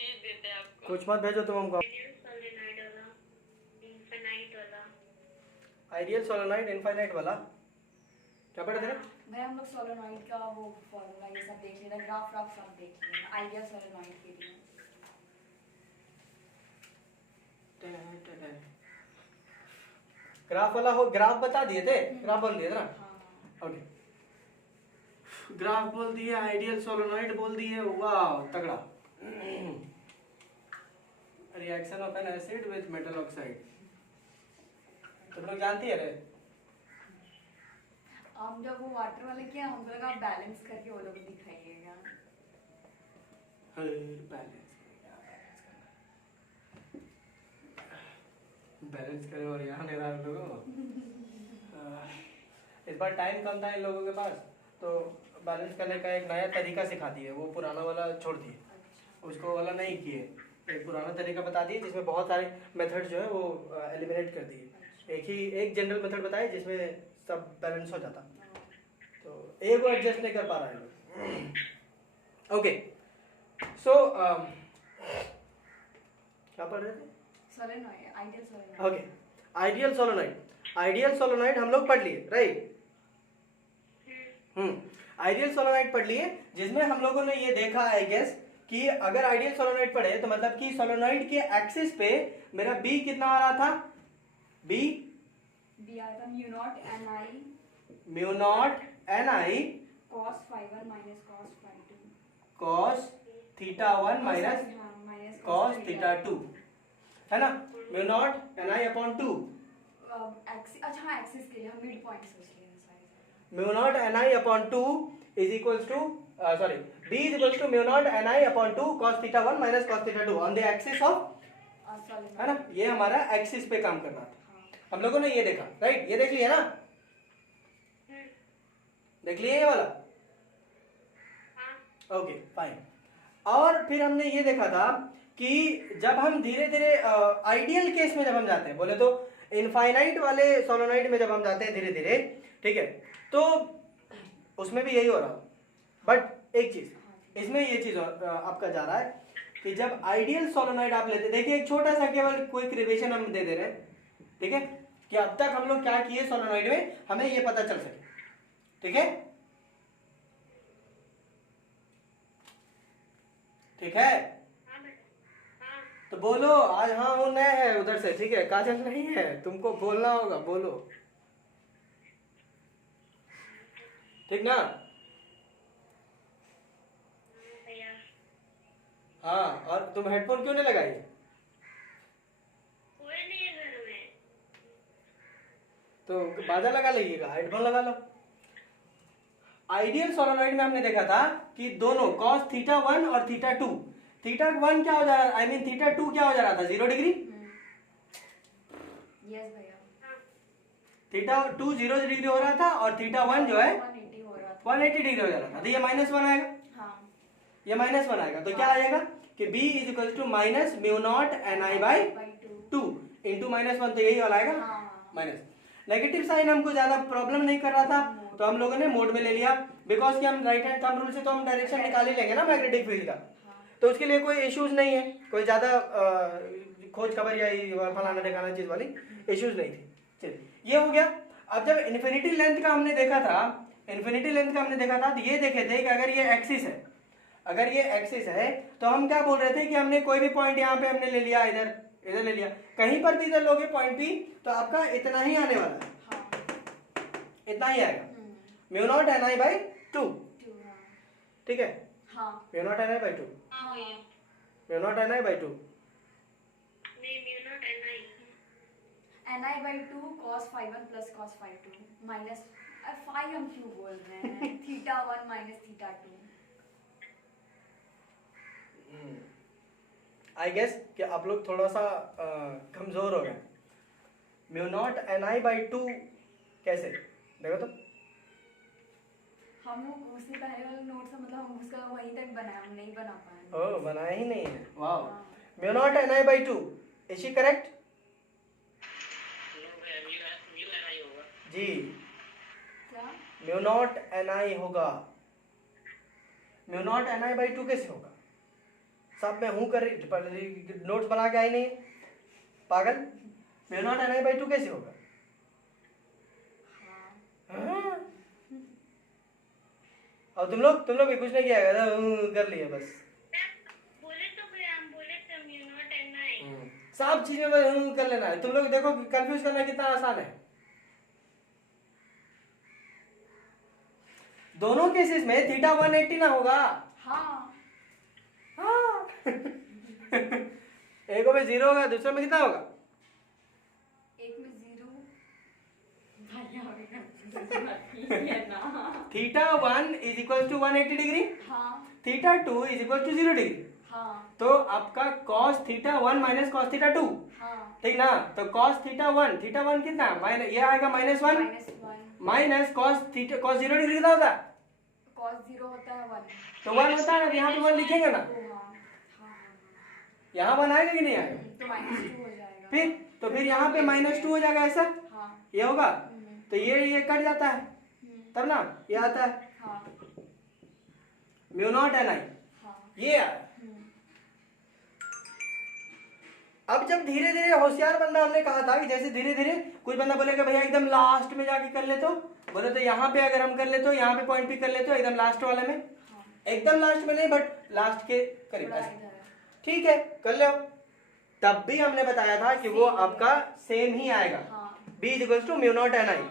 भेज देते हैं आपको। कुछ मत भेजो तुम हमको। आइडियल सोलेनॉइड इनफाइनाइट वाला क्या पढ़े थे? भाई हम लोग सोलेनॉइड का वो फॉर्मूला ये सब देख लेना, ग्राफ व्राफ सब देख लेना आइडियल सोलेनॉइड के लिए। ग्राफ वाला हो, ग्राफ बता दिए थे, ग्राफ बोल दिए था ना? हाँ ओके, ग्राफ बोल दिए, आइडियल सोलेनॉइड बोल दिए, वाह तगड़ा। Reaction of N acid with metal oxide तुम लोग जानती है रे? हम जब वो वाटर वाले किया हमको लगा बैलेंस करके वो लोग दिखाइएगा। बैलेंस करे और यहाँ नहीं रहा लोगों को। इस बार टाइम कम था इन लोगों के पास, तो बैलेंस करने का एक नया तरीका सिखा दिए, वो पुराना वाला छोड़ दिए, उसको वाला नहीं किए, एक पुराना तरीका बता दिए जिसमें बहुत सारे मेथड जो है वो एलिमिनेट कर दिए। एक जनरल मेथड बताए जिसमें सब बैलेंस हो जाता, तो एक वो एडजस्ट नहीं कर पा रहा है। ओके, सो क्या पढ़ रहे थे? Solenoid, ideal solenoid. Okay, ideal solenoid, ideal solenoid हम लोग पढ़ लिए, राइट? आइडियल सोलेनॉइड पढ़ लिए, जिसमें हम लोगों ने ये देखा आई गेस कि अगर आइडियल सोलेनॉइड पढ़े तो मतलब कि सोलेनॉइड के एक्सिस पे मेरा बी कितना आ रहा था? बी आया था म्यू नॉट एन आई cos phi 1 minus cos phi 2 cos theta 1 minus cos theta 2, है ना? Mu naught N I upon 2। अच्छा हाँ, एक्सिस के लिए हम मिड पॉइंट सोच रहे हैं, sorry. Mu naught N I upon 2 is equals to sorry B is equals to mu naught N I upon 2 cos theta 1 minus cos theta 2 on the axis of, है ना? ये हमारा एक्सिस पे काम कर रहा था। हम लोगों ने ये देखा, राइट? ये देख लिया ना? देख लिया ये वाला? Okay fine. और फिर हमने ये देखा था कि जब हम धीरे धीरे आइडियल केस में जब हम जाते हैं, बोले तो इनफाइनाइट वाले सोलेनॉइड में जब हम जाते हैं धीरे धीरे, ठीक है, तो उसमें भी यही हो रहा। बट एक चीज इसमें ये चीज आपका जा रहा है कि जब आइडियल सोलेनॉइड आप लेते, देखिए एक छोटा सा केवल क्विक रिवीजन हम दे रहे हैं, ठीक है, कि अब तक हम लोग क्या किए सोलेनॉइड में, हमें ये पता चल सके, ठीक है? ठीक है, तो बोलो आज हाँ हूं नए है उधर से, ठीक है? काजल नहीं है, तुमको बोलना होगा, बोलो, ठीक ना? हाँ, और तुम हेडफोन क्यों नहीं लगाई? तो बाजा लगा लीजिएगा, हेडफोन लगा लो। आइडियल सोलेनॉइड में हमने देखा था कि दोनों cos थीटा 1 और थीटा 2, थीटा 1 क्या हो जा रहा, आई मीन थीटा 2 क्या हो जा रहा था? 0 डिग्री। यस भैया, थीटा 2 0 डिग्री हो रहा था और थीटा 1 जो है 180 हो रहा था, 180 डिग्री हो जा रहा था। तो ये -1 आएगा, हाँ ये -1 आएगा, तो क्या आएगा कि B is equal to minus mu naught N I by 2 into -1, तो यही वाला आएगा माइनस। नेगेटिव साइन हमको ज्यादा प्रॉब्लम नहीं कर रहा था, तो हम लोगों ने मोड में ले लिया, बिकॉज कि हम राइट हैंड थंब रूल से तो हम डायरेक्शन निकाल ही लेंगे ना मैग्नेटिक फील्ड का, तो उसके लिए कोई इश्यूज नहीं है, कोई ज्यादा खोज खबर या फलाना ठिकाना चीज वाली इश्यूज नहीं थी। चलिए ये हो गया। अब जब इन्फिनिटी लेंथ का हमने देखा था, इन्फिनिटी लेंथ का हमने देखा था, तो ये देखे थे कि अगर ये एक्सिस है, अगर ये एक्सिस है, तो हम क्या बोल रहे थे कि हमने कोई भी पॉइंट यहाँ पे हमने ले लिया, इधर इधर ले लिया, कहीं पर भी इधर लोगे पॉइंट पी, तो आपका इतना ही आने वाला है, इतना ही आएगा, mu naught N I by 2, ठीक है? Mu naught N I by 2, mu naught N I by 2, n I by 2 cos phi 1 plus cos phi 2 minus phi, हम क्यों बोल रहे हैं, theta 1 minus theta 2। I guess कि आप लोग थोड़ा सा कमजोर हो गए। Mu naught N I by 2 कैसे, देखो तो हम लोग उससे पहले वाले नोट से मतलब हम उसका वहीं तक बनाया, हम नहीं बना पाए। ओह, बनाया ही नहीं है, वाह। Mu naught N I by 2, is she correct? जी, क्या म्यू नॉट एन आई होगा। Mu naught N I by 2 कैसे होगा? सब मैं हूँ कर रही, नोट्स बना के आई नहीं है पागल। Mu naught N I by 2 कैसे होगा? हाँ। और तुम लोग भी कुछ नहीं किया कर लिया बस। सब चीज में बस कर लेना है। तुम लोग देखो कंफ्यूज करना कितना आसान है। दोनों केसेस में थीटा 180 ना होगा। हाँ हाँ। एक में 0 होगा, दूसरे में कितना होगा? एक में 0 theta 1 is equal to 180 degree, हाँ theta 2 is equal to 0 degree. हाँ तो आपका cos theta 1 minus cos theta 2, हाँ ठीक ना? तो cos थीटा 1 कितना माइनस, ये आएगा -1 माइनस cos 0 डिग्री कितना होता है? cos 0 होता है 1, तो 1 होता है ना, यहाँ पे 1 लिखेंगे ना, हाँ यहाँ 1 आएगा कि नहीं आएगा? तो -2 हो जाएगा। फिर यहाँ पे -2 हो जाएगा, ऐसा हाँ ये होगा। तो ये कट जाता है तब ना, ये आता है हाँ म्यू नॉट एन आई, हाँ ये आया। अब जब धीरे धीरे होशियार बंदा, हमने कहा था कि जैसे धीरे धीरे कुछ बंदा बोलेगा भैया एकदम लास्ट में जाके कर ले, तो बोले तो यहाँ पे अगर हम कर ले तो यहाँ पे पॉइंट पे कर ले तो एकदम लास्ट वाले में, एकदम लास्ट में नहीं बट लास्ट के करीब ऐसे, ठीक है कर ले। तब भी हमने बताया था कि वो आपका सेम ही आएगा, b is equal to mu naught N I,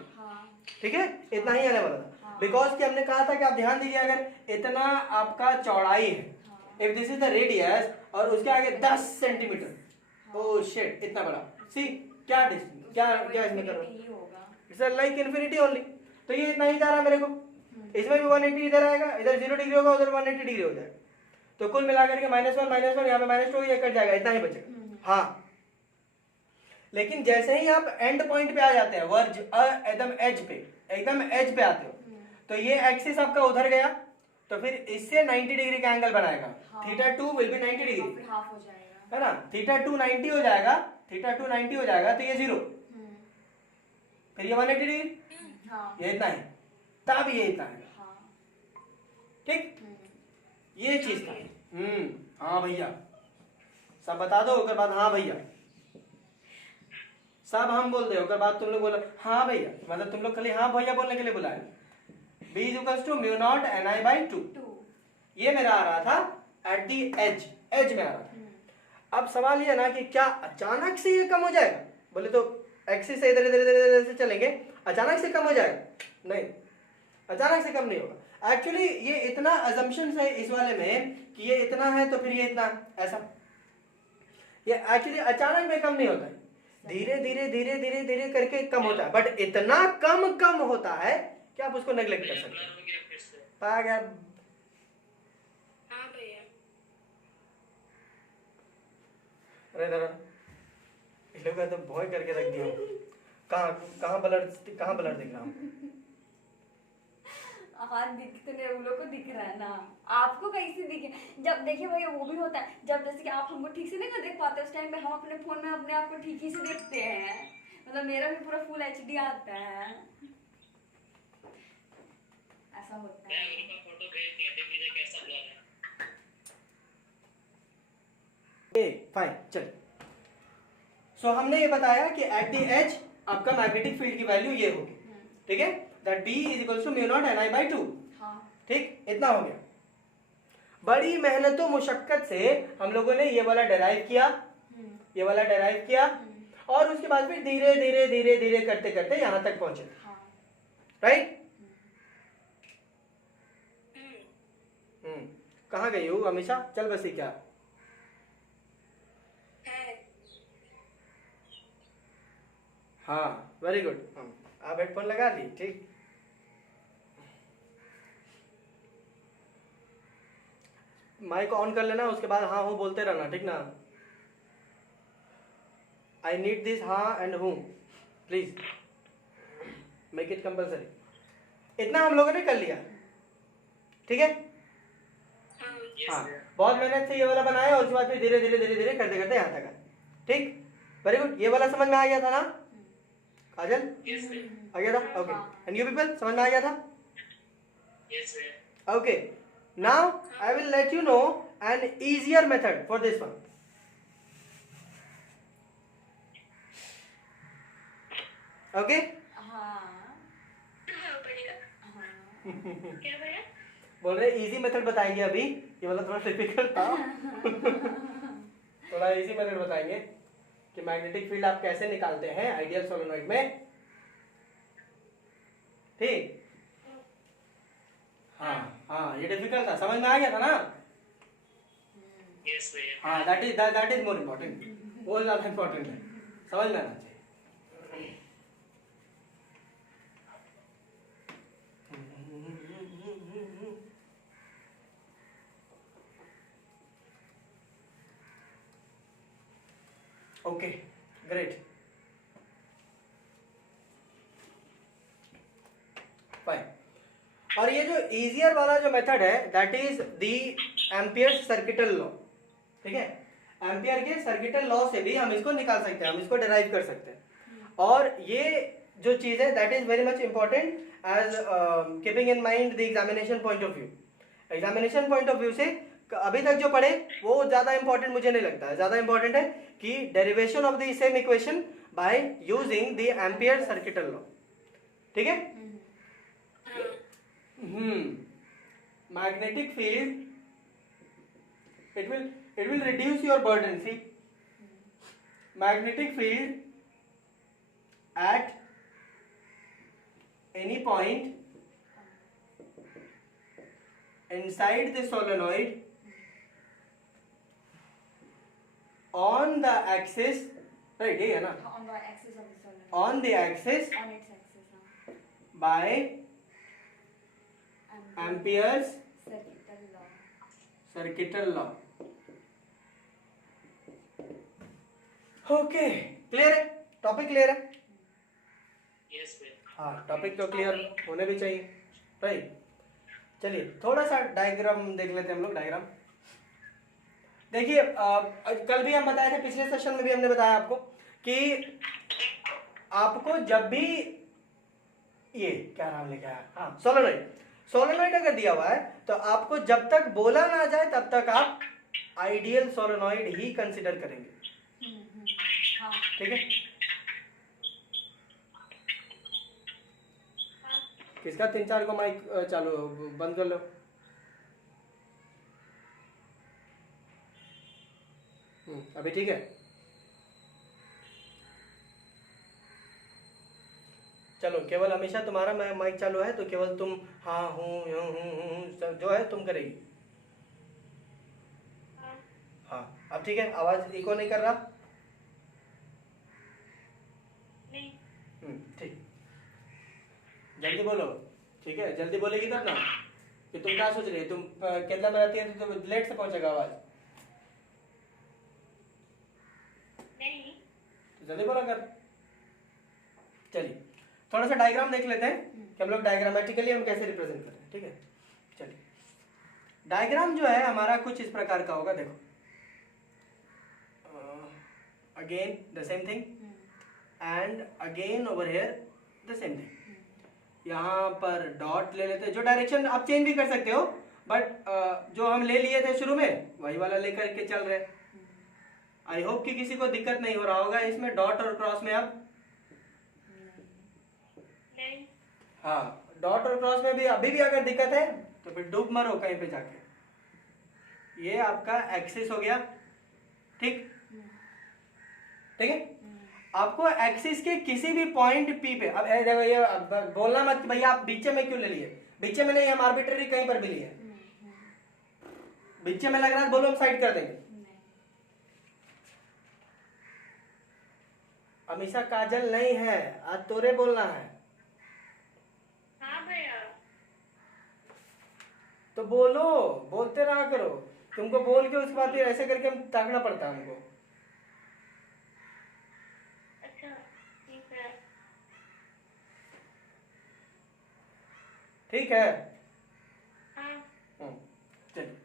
ठीक है इतना ही आने वाला था। बिकॉज कि हमने कहा था कि आप ध्यान दीजिए, अगर इतना आपका चौड़ाई है, if this is the radius और उसके आगे 10 सेंटीमीटर, ओह शिट इतना बड़ा, सी क्या इसमें कर रहा है, इट्स लाइक इन्फिनिटी ओनली। तो ये इतना ही जा रहा है मेरे को, इसमें भी 180 इधर आएगा, इधर 0 डिग्री होगा, उधर 180 डिग्री हो जाएगा। तो कुल मिलाकर के -1 यहाँ पे -2 ये कट जाएगा, इतना ही बचेगा। हाँ, लेकिन जैसे ही आप एंड पॉइंट पे आ जाते हैं, वर्ज एकदम एज पे आते हो, तो ये एक्सिस आपका उधर गया, तो फिर इससे 90 डिग्री का एंगल बनाएगा। Theta 2 will be 90 degree, half हो जाएगा है ना? थीटा 2 90 हो जाएगा, तो ये 0, फिर ये 180 डिग्री, ये इतना है, तब ये इतना है, ठीक? ये चीज था। हाँ भैया सब बता दो, ओकर बाद हाँ भैया सब हम बोल दे, ओकर बाद तुम लोग बोलो हाँ भैया, मतलब तुम लोग खाली हाँ भैया बोलने के लिए बुलाए। b is equal to mu naught N I by 2, ये मेरा आ रहा था एट दी एज में आ रहा था। अब सवाल ये ना कि क्या अचानक से ये कम हो जाएगा? बोले तो एक्सिस से इधर से चलेंगे, अचानक से कम हो जाएगा? नहीं, अचानक से कम नहीं होगा। एक्चुअली ये इतना अजम्पशन है इस वाले में कि ये इतना है तो फिर ये इतना, ऐसा ये एक्चुअली अचानक में कम नहीं होता है, धीरे धीरे करके कम होता है, बट इतना कम होता है कि आप उसको नेग्लेक्ट कर सकते हैं। पा गया? अरे इधर इस लोग का तो भय करके रख दिया। कहाँ ब्लड दिख रहा हूँ? हाँ दिख तो नहीं, उन लोग को दिख रहा है ना, आपको कैसे दिखे? जब देखिए भैया वो भी होता है, जब जैसे कि आप हमको ठीक से नहीं ना देख पाते, उस टाइम पे हम अपने फोन में अपने आप को ठीक ही से देखते हैं। मतलब मेरा भी पूरा फुल HD आता है, ऐसा होता है। फाइन, चल। सो हमने ये बताया कि एट द एज आपका मैग्नेटिक फील्ड की वैल्यू ये होगी, ठीक है? That b is equal to mu naught N I by 2, ठीक? इतना हो गया। बड़ी मेहनतों मुशक्कत से हम लोगों ने ये वाला डेराइव किया, और उसके बाद फिर धीरे करते यहां तक पहुंचे, राइट? कहाँ गई हो हमेशा? चल बसी क्या? हाँ वेरी गुड, आप हेडफोन लगा ली, ठीक? माइक ऑन कर लेना, उसके बाद हाँ हूँ बोलते रहना, ठीक ना? आई नीड दिस हाँ एंड हूँ, प्लीज मेक इट कंपल्सरी। इतना हम लोगों ने कर लिया, ठीक है? हाँ, बहुत मेहनत से ये वाला बनाया, और उसके बाद फिर धीरे धीरे करते यहाँ तक आए, ठीक? Very good. ये वाला समझ में आ गया था ना काजल? आ गया था? ओके। एंड यू पीपल समझ में आ गया था? Okay. Now I will let you know an easier method for this one. Okay? बोल रहे इजी मेथड बताएंगे अभी, ये वाला थोड़ा डिफिकल्ट था। थोड़ा इजी मेथड बताएंगे कि मैग्नेटिक फील्ड आप कैसे निकालते हैं आइडियल सोलेनोइड में। ठीक, हाँ हाँ, ये डिफिकल्ट था, समझ में आ गया था ना? यस भैया। हाँ, दैट इज मोर इम्पोर्टेंट, वो ज्यादा इम्पोर्टेंट है, समझ में आना चाहिए। Okay, great, fine. और ये जो इजियर वाला जो मेथड है that is the ampere circuital law. ठीक है, एम्पियर के सर्किटल लॉ से भी हम इसको निकाल सकते हैं, हम इसको डिराइव कर सकते हैं। और ये जो चीज है that is very much important as keeping in mind the examination point of view. Examination point of view से अभी तक जो पढ़े वो ज्यादा इंपॉर्टेंट मुझे नहीं लगता है। ज्यादा इंपॉर्टेंट है कि derivation of the same equation by using the ampere circuital law. ठीक है, magnetic field, it will reduce your burden. See, magnetic field at any point inside the solenoid on the axis, right? ये है ना, on the axis of the solenoid, on the axis on its axis, by Ampere's circuital law. Okay, clear है, topic clear है? Yes भैया। हाँ, topic तो clear होने भी चाहिए, राइट। चलिए थोड़ा सा डायग्राम देख लेते हैं हम लोग। डायग्राम देखिए, कल भी हम बताए थे, पिछले सेशन में भी हमने बताया आपको कि आपको जब भी ये क्या नाम लेके आया, हाँ, सोलेनोइड अगर दिया हुआ है तो आपको जब तक बोला ना जाए तब तक आप आइडियल सोलेनोइड ही कंसिडर करेंगे। ठीक है, किसका 3-4 को माइक चालू बंद कर लो। अभी ठीक है? चलो, केवल हमेशा तुम्हारा माइक चालू है तो केवल तुम हाँ हूँ जो है तुम करेगी। हाँ, अब ठीक है, आवाज इको नहीं कर रहा? नहीं। ठीक, जल्दी बोलो। ठीक है, जल्दी बोलेगी तब ना कि तुम क्या सोच रही है। तुम केरला में रहती है तो तुम लेट से पहुंचेगा आवाज। नहीं, तो जल्दी बोला कर। चलिए थोड़ा सा डायग्राम देख लेते हैं कि हम लोग डायग्रामेटिकली हम कैसे रिप्रेजेंट करते हैं। ठीक है, चलिए डायग्राम जो है हमारा कुछ इस प्रकार का होगा। देखो, again the same thing and again over here the same thing. यहाँ पर डॉट ले लेते हैं, जो डायरेक्शन आप चेंज भी कर सकते हो, बट जो हम ले लिए थे शुरू में वही वाला लेकर के चल रहे। आई होप कि किसी को दिक्कत नहीं हो रहा होगा इसमें डॉट और क्रॉस में। अब नहीं। हाँ, डॉट और क्रॉस में भी अभी भी अगर दिक्कत है तो फिर डूब मरो कहीं पे जाके। ये आपका एक्सिस हो गया। ठीक, ठीक है। आपको एक्सिस के किसी भी पॉइंट पी पे, अब देखो ये बोलना मत भैया आप बीचे में क्यों ले लिए। बीचे में नहीं, हम आर्बिट्रेरी कहीं पर भी लिए। बीचे में लग रहा है बोलो, हम साइड कर देंगे। अमीषा काजल नहीं है, आज तोरे बोलना है। हाँ भैया। तो बोलो, बोलते रहा करो। तुमको बोल के उसके बाद फिर ऐसे करके हम ताकना पड़ता है हमको। अच्छा, ठीक है। ठीक है, हाँ। चलिए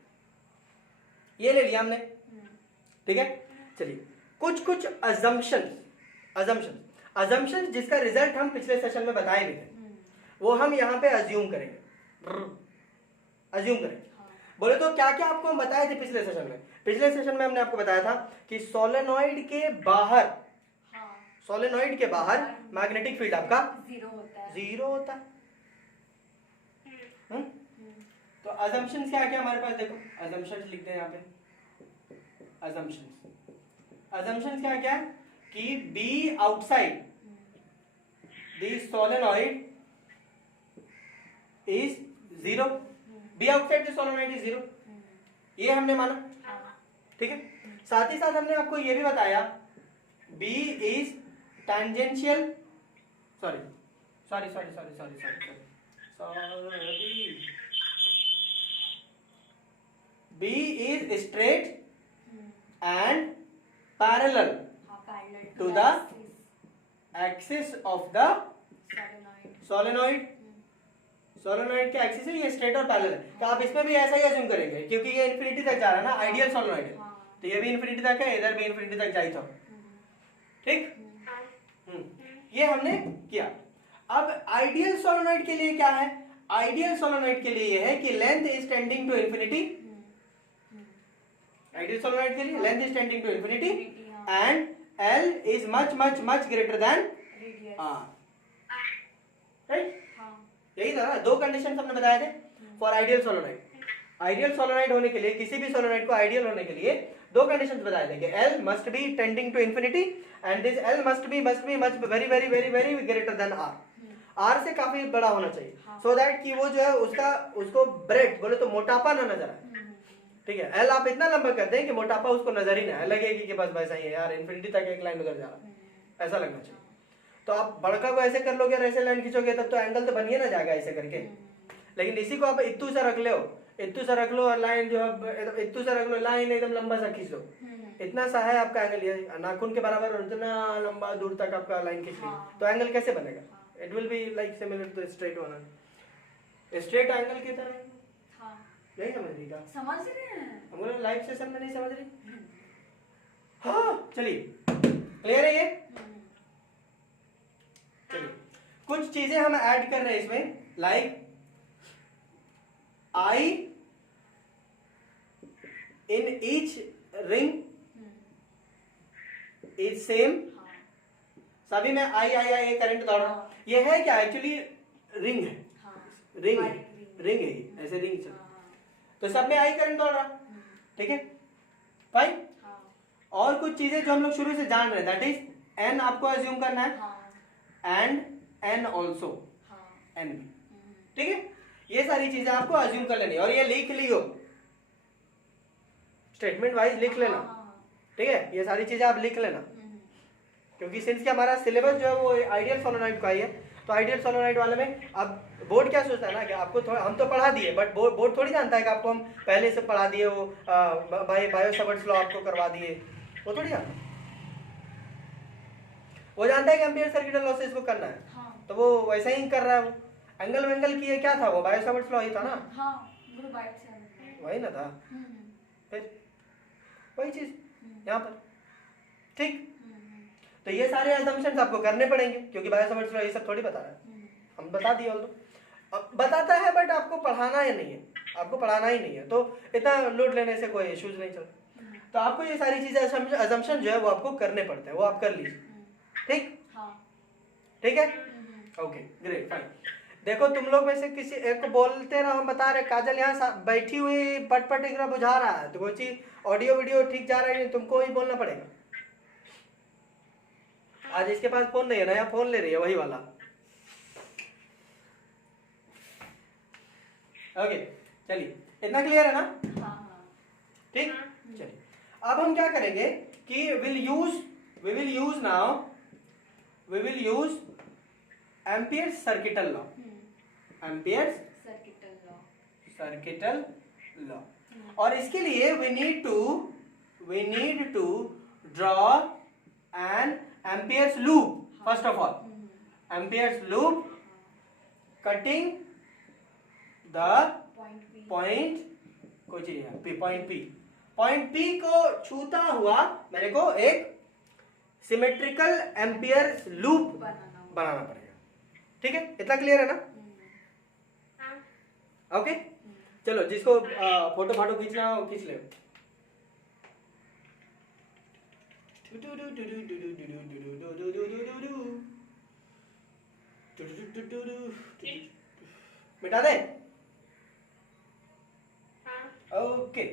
ये ले लिया हमने। ठीक है, चलिए कुछ अजम्पशन जिसका रिजल्ट हम पिछले सेशन में बताए भी थे, वो हम यहाँ पे अज्यूम करेंगे। बोले तो क्या क्या आपको हम बताए थे पिछले सेशन में? पिछले सेशन में हमने आपको बताया था कि सोलेनॉइड के बाहर, हाँ, सोलेनॉइड के बाहर मैग्नेटिक फील्ड आपका जीरो होता है। जीरो होता है। हम्म, तो अजम्पशंस क्या क्या हमारे पास, देखो अजम्पशंस लिखते हैं यहाँ पे। अजम्पशंस क्या क्या कि B outside the solenoid is zero, B outside the solenoid is zero, ये हमने माना, ठीक है। साथ ही साथ हमने आपको ये भी बताया B is tangential, sorry B is straight and parallel to the axis of the solenoid. Solenoid के एक्सिस है, ये स्ट्रेट और पैरेलल है। तो आप इसमें भी ऐसा ही अज्यूम करेंगे क्योंकि ये इन्फिनिटी तक जा रहा है ना, आइडियल सोलेनॉइड है, तो ये भी इन्फिनिटी तक है, इधर भी इन्फिनिटी तक जाई था, ठीक। ये हमने किया। अब आइडियल सोलेनॉइड के लिए क्या है? आइडियल सोलेनॉइड के लिए ये है कि length is tending to infinity, ideal solenoid के लिए length is tending to infinity and L is much greater than R, right? यही था ना, दो कंडीशन हमने बताए थे for ideal solenoid. Ideal solenoid होने के लिए, किसी भी सोलेनॉइड को आइडियल होने के लिए दो कंडीशंस बताए थे कि L must be tending to infinity and this L must be much very greater than R, R से काफी बड़ा होना चाहिए, so that कि वो जो है उसको ब्रेड बोले तो मोटापा ना नजर आए, ठीक है। L आप इतना लंबा कर दें कि मोटापा उसको नजर ही ना आए, लगेगी कि बस वैसा ही है यार, इन्फिनिटी तक एक लाइन उधर जा रहा है, ऐसा लगना चाहिए। तो आप बड़का को ऐसे कर लोगे और ऐसे लाइन खींचोगे तब तो एंगल तो बन ही ना जाएगा ऐसे करके, लेकिन इसी को आप इत्तू से रख लो, इत्तू से रख लो और लाइन जो है इत्तू से रख लो, लाइन एकदम लंबा सा खींच लो, इतना सा है आपका एंगल, ये नाखून के बराबर और इतना लंबा दूर तक आपका लाइन खींच ली, तो एंगल कैसे बनेगा? It will be like similar to straight one, straight angle की तरह। नहीं समझ रही क्या? समझ रहे हैं हम लोग लाइव सेशन में, नहीं समझ रही? हाँ चलिए, क्लियर है ये? चलिए कुछ चीजें हम ऐड कर रहे हैं इसमें, like I in each ring is same, सभी में आई करंट दौड़ रहा। ये है क्या? एक्चुअली रिंग है, रिंग है, रिंग है ये, ऐसे रिंग चल, तो सब में आई करंट दौड़ रहा, ठीक है फाइन। और कुछ चीजें जो हम लोग शुरू से जान रहे हैं, दैट इज एन आपको अज्यूम करना है एंड एन ऑल्सो, एन भी, ठीक है। ये सारी चीजें आपको अज्यूम कर लेनी और ये लिख लियो, स्टेटमेंट वाइज लिख लेना, ठीक है। ये सारी चीजें आप लिख लेना, क्योंकि सिंस कि हमारा सिलेबस जो है वो आइडियल सोलेनॉइड का ही है, तो आइडियल सोलेनॉइड वाले में अब बोर्ड क्या सोचता है ना कि आपको हम तो पढ़ा दिए, बट बोर्ड थोड़ी जानता है कि आपको हम पहले से पढ़ा दिए, वो बायो सावर्ट्स लॉ आपको करवा दिए, वो थोड़ी जानता। वो जानता है कि एम्पियर सर्किट लॉ से इसको करना है, तो वो वैसा ही कर रहा है। वो एंगल वेंगल की क्या था? वो बायो सावर्ट्स लॉ ही था ना, वही ना था, फिर वही चीज यहाँ पर, ठीक। तो ये सारे असम्पशंस आपको करने पड़ेंगे क्योंकि बायो सावर्ट्स लॉ ये सब थोड़ी बता रहा है, हम बता दिए, अब बताता है बट आपको पढ़ाना ही नहीं है, आपको पढ़ाना ही नहीं है, तो इतना लोड लेने से कोई इश्यूज नहीं चलता। तो आपको ये सारी चीजें असम्पशन जो है वो आपको करने पड़ते हैं, वो आप कर लीजिए, ठीक, ठीक है, ओके ग्रेट फाइन। देखो तुम लोग में से किसी एक को बोलते रहो, हम बता रहे, काजल यहाँ बैठी हुई पट एक बुझा रहा है, तो कोई चीज ऑडियो वीडियो ठीक जा रहा है, तुमको ही बोलना पड़ेगा। आज इसके पास फोन नहीं है, नया फोन ले रही है, वही वाला, ओके चलिए, इतना क्लियर है ना? ठीक, चलिए अब हम क्या करेंगे कि we will use now Ampere's circuital law, Ampere's circuital law, और इसके लिए we need to draw an Ampere's loop, first of all, Ampere's loop cutting the point कोई चीज है पॉइंट P को छूता हुआ मेरे को एक सिमेट्रिकल एम्पियर लूप बनाना पड़ेगा, ठीक है, इतना क्लियर है ना? ओके चलो जिसको फोटो फाटो खींचना हो खींच ले। मिटा दे। हाँ ओके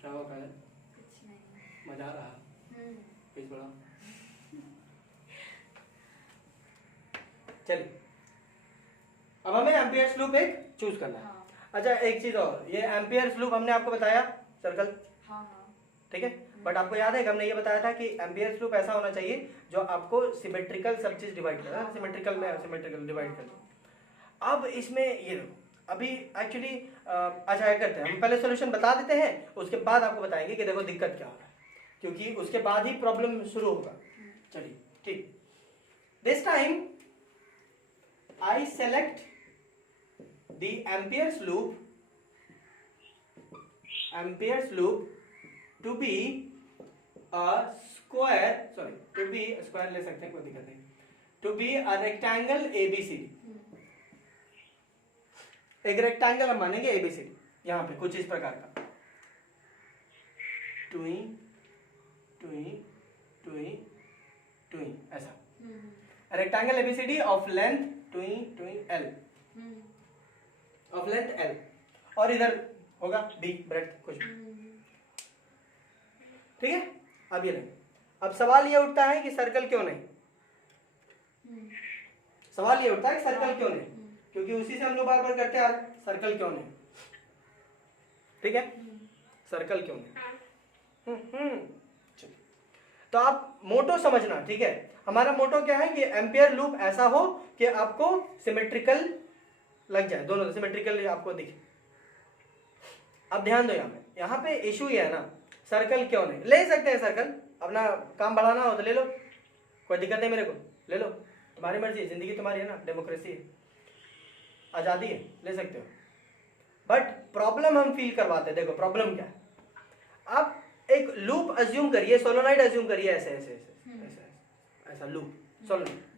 क्या होगा? कुछ नहीं। मजा आ रहा पेज बड़ा। चलिए अब हमें एम्पियर्स लूप एक चूज करना है। हाँ अच्छा एक चीज और, ये एम्पियर्स लूप हमने आपको बताया सर्कल, हाँ हाँ ठीक है, बट आपको याद है कि हमने ये बताया था कि एम्पियर्स लूप ऐसा होना चाहिए जो आपको सिमेट्रिकल सब चीज डिवाइड करे, सिमेट्रिकल में सिमेट्रिकल डिवाइड कर। अब इसमें ये देखो अभी एक्चुअली अच्छा क्या करते हैं हम पहले सॉल्यूशन बता देते हैं, उसके बाद आपको बताएंगे कि देखो दिक्कत क्या हो रहा है, क्योंकि उसके बाद ही प्रॉब्लम शुरू होगा। चलिए ठीक, this time I select the Ampere's loop to be a square, sorry, to be a square ले सकते हैं कोई दिक्कत नहीं, to be a rectangle ABCD। एक रेक्टेंगल हम मानेंगे ABCD यहाँ पे कुछ इस प्रकार का, टुई टुई टुई टुई ऐसा रेक्टेंगल ABCD ऑफ लेंथ टुई टुई L, ऑफ लेंथ L, और इधर होगा B ब्रेथ कुछ, ठीक है। अब ये नहीं, अब सवाल ये उठता है कि सर्कल क्यों नहीं, सवाल ये उठता है कि सर्कल क्यों नहीं, क्योंकि उसी से हम लोग बार बार करते हैं सर्कल क्यों नहीं, ठीक है, सर्कल क्यों नहीं। तो आप मोटो समझना, ठीक है, हमारा मोटो क्या है कि एम्पियर लूप ऐसा हो कि आपको सिमेट्रिकल लग जाए, दोनों सिमेट्रिकल आपको दिखे। अब ध्यान दो यहाँ पे इशू ये है ना, सर्कल क्यों नहीं ले सकते हैं, सर्कल अपना काम बढ़ाना हो तो ले लो, कोई दिक्कत नहीं, मेरे को ले लो, तुम्हारी मर्जी, जिंदगी तुम्हारी है ना, डेमोक्रेसी है, आजादी है, ले सकते हो। बट प्रॉब्लम हम फील करवाते हैं, देखो प्रॉब्लम क्या है, आप एक लूप अज्यूम करिए, सोलोनॉइड अज्यूम करिए, ऐसे ऐसे ऐसे ऐसा ऐसा लूप सोलोनॉइड।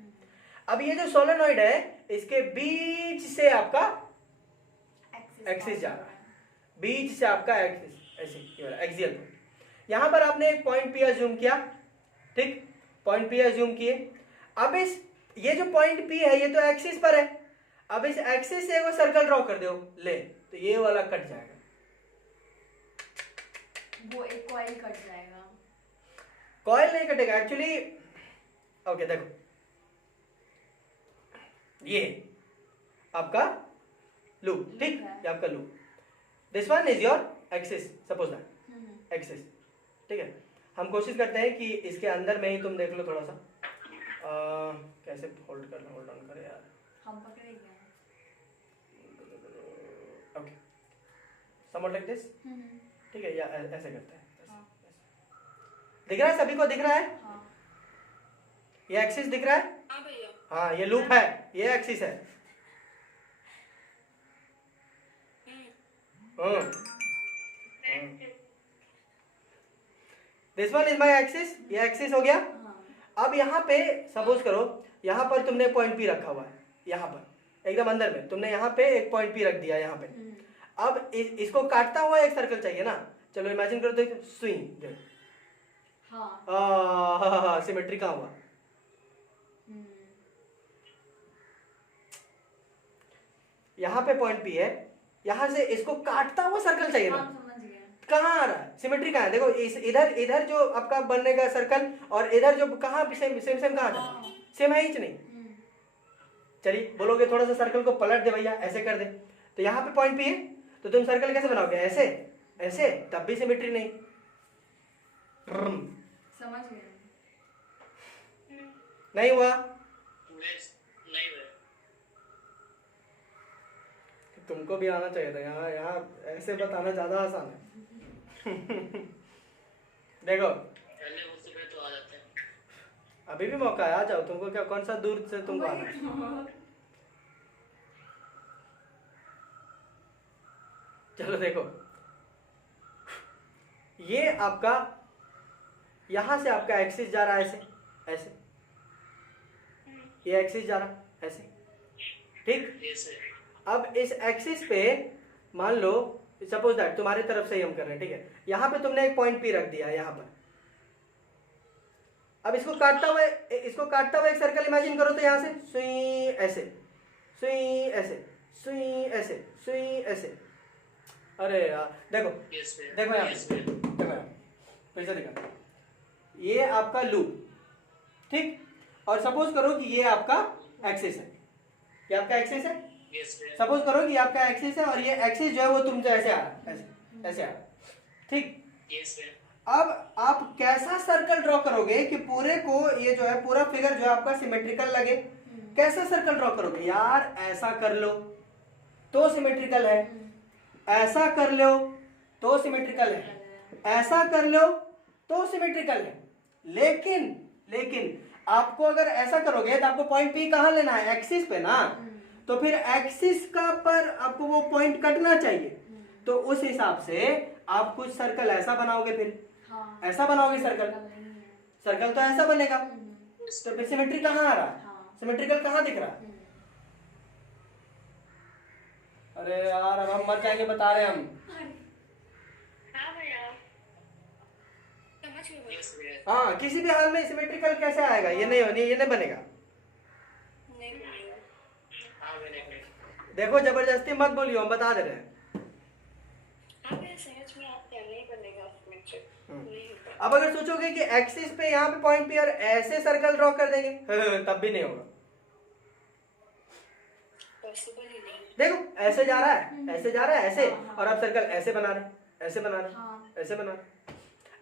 अब ये जो सोलोनॉइड है इसके बीच से आपका एक्सिस जा रहा है, बीच से आपका एक्सिस ऐसे एक्सियल, यहां पर आपने एक पॉइंट P अज्यूम किया, ठीक, पॉइंट P अज्यूम किए। अब इस ये जो पॉइंट P है ये तो एक्सिस पर है, अब इस एक्सिस से वो सर्कल ड्रॉ कर दो, ले तो ये वाला कट जाएगा, वो एक कॉइल कट जाएगा, कॉइल नहीं कटेगा एक्चुअली। ओके देखो ये आपका लूप, ठीक, ये आपका loop, this one is your axis, suppose that axis, ठीक है। हम कोशिश करते हैं कि इसके अंदर में ही तुम देख लो थोड़ा सा, कैसे होल्ड करना, होल्ड ऑन करे यार, हम पकड़ेंगे। ओके समवॉट लाइक दिस, ठीक है, या ऐसे करते हैं, दिख रहा है सभी को, दिख रहा है, ये एक्सिस दिख रहा है, हाँ भैया, हाँ ये लूप है, ये एक्सिस है, this one is my axis, ये एक्सिस हो गया। अब यहाँ पे सपोज करो यहाँ पर तुमने पॉइंट P रखा हुआ है, यहाँ पर एकदम अंदर में तुमने यहाँ पे एक पॉइंट P रख दिया यहाँ पे। अब इसको काटता हुआ एक सर्कल चाहिए ना, चलो इमेजिन करो तो स्विंग देखो, हाँ सिमेट्री कहाँ हुआ, यहाँ पे पॉइंट P है, यहाँ से इसको काटता हुआ सर्कल चाहिए ना, कहाँ आ रहा है, सिमेट्री कहाँ है, देखो इधर इधर जो आपका बनने का सर्कल और इधर जो कहाँ सेम सेम सेम कहाँ था, सेम है ही नहीं। चलिए बोलोगे थोड़ा सा सर्कल को पलट दे भैया, ऐसे कर दे, तो यहाँ पे पॉइंट P है तो तुम सर्कल कैसे बनाओगे, ऐसे ऐसे, तब भी सिमेट्री नहीं, समझ गए, नहीं हुआ, नहीं हुआ, तुमको भी आना चाहिए था, यहाँ यहाँ ऐसे बताना ज्यादा आसान है। देखो पहले मुझसे तो आ जाते हैं, अभी भी मौका है, आ जाओ। तुमको क्या, कौन सा दूर से तुमको आना है? चलो देखो, ये आपका यहां से आपका एक्सिस जा रहा है ऐसे ऐसे, ये एक्सिस जा रहा है ऐसे, ठीक। Yes, sir. अब इस एक्सिस पे मान लो, सपोज दैट तुम्हारे तरफ से ही हम कर रहे हैं, ठीक है। यहाँ पे तुमने एक पॉइंट पी रख दिया यहाँ पर। अब इसको काटता हुआ एक सर्कल इमेजिन करो, तो यहाँ से सुई ऐसे, सुई ऐसे, सुई ऐसे, सुई ऐसे। अरे यार देखो, Yes, sir. देखो यहाँ Yes, पे, sir. देखो यहाँ फिर से दिखा, ये आपका लूप, ठीक। और सपोज करो कि ये आपका एक्सिस है, ये आपका एक्सिस है। Yes, sir. सपोज करो कि आपका एक्सिस है और ये एक्सिस जो है वो तुमसे ऐसे आ रहा है, ऐसे ऐसे आ रहा है, ठीक। Yes, sir. अब आप कैसा सर्कल ड्रॉ करोगे कि पूरे को, ये जो है पूरा फिगर जो है आपका सिमेट्रिकल लगे? कैसा सर्कल ड्रॉ करोगे यार? ऐसा कर लो तो सिमेट्रिकल है, ऐसा कर लो तो सिमेट्रिकल है, ऐसा कर लो तो सिमेट्रिकल है। लेकिन आपको अगर ऐसा करोगे तो आपको पॉइंट पी कहाँ लेना है? एक्सिस पे ना। तो फिर एक्सिस का पर आपको वो पॉइंट कटना चाहिए, तो उस हिसाब से आप कुछ सर्कल ऐसा बनाओगे, फिर हाँ, ऐसा बनाओगे सर्कल, सर्कल तो ऐसा बनेगा। Yes, तो फिर सिमेट्री कहाँ आ रहा है? हाँ। सिमेट्रिकल कहाँ दिख रहा है? अरे यार अब हम मर जाएंगे, बता रहे हैं हम। हाँ भैया, समझ गए। Yes, sir. हाँ, किसी भी हाल में सिमेट्रिकल कैसे आएगा? ये नहीं बनेगा। नहीं भैया। हाँ मैंने देखो जबरदस्ती मत बोलियो, हम बता दे रहे हैं। हाँ भैया, सच में आप क्या नहीं बनेगा सिमेट्रिक, नहीं होगा। अब अगर सोचोगे कि एक्सिस पे यहाँ पे पॉइंट पे और ऐसे सर्कल ड्रॉ कर देंगे, तब भी नहीं होगा। पॉसिबल ही नहीं। देखो ऐसे जा रहा है, ऐसे जा रहा है, ऐसे, और आप सर्कल ऐसे बना रहे, ऐसे बना रहे, हाँ। ऐसे बना रहे,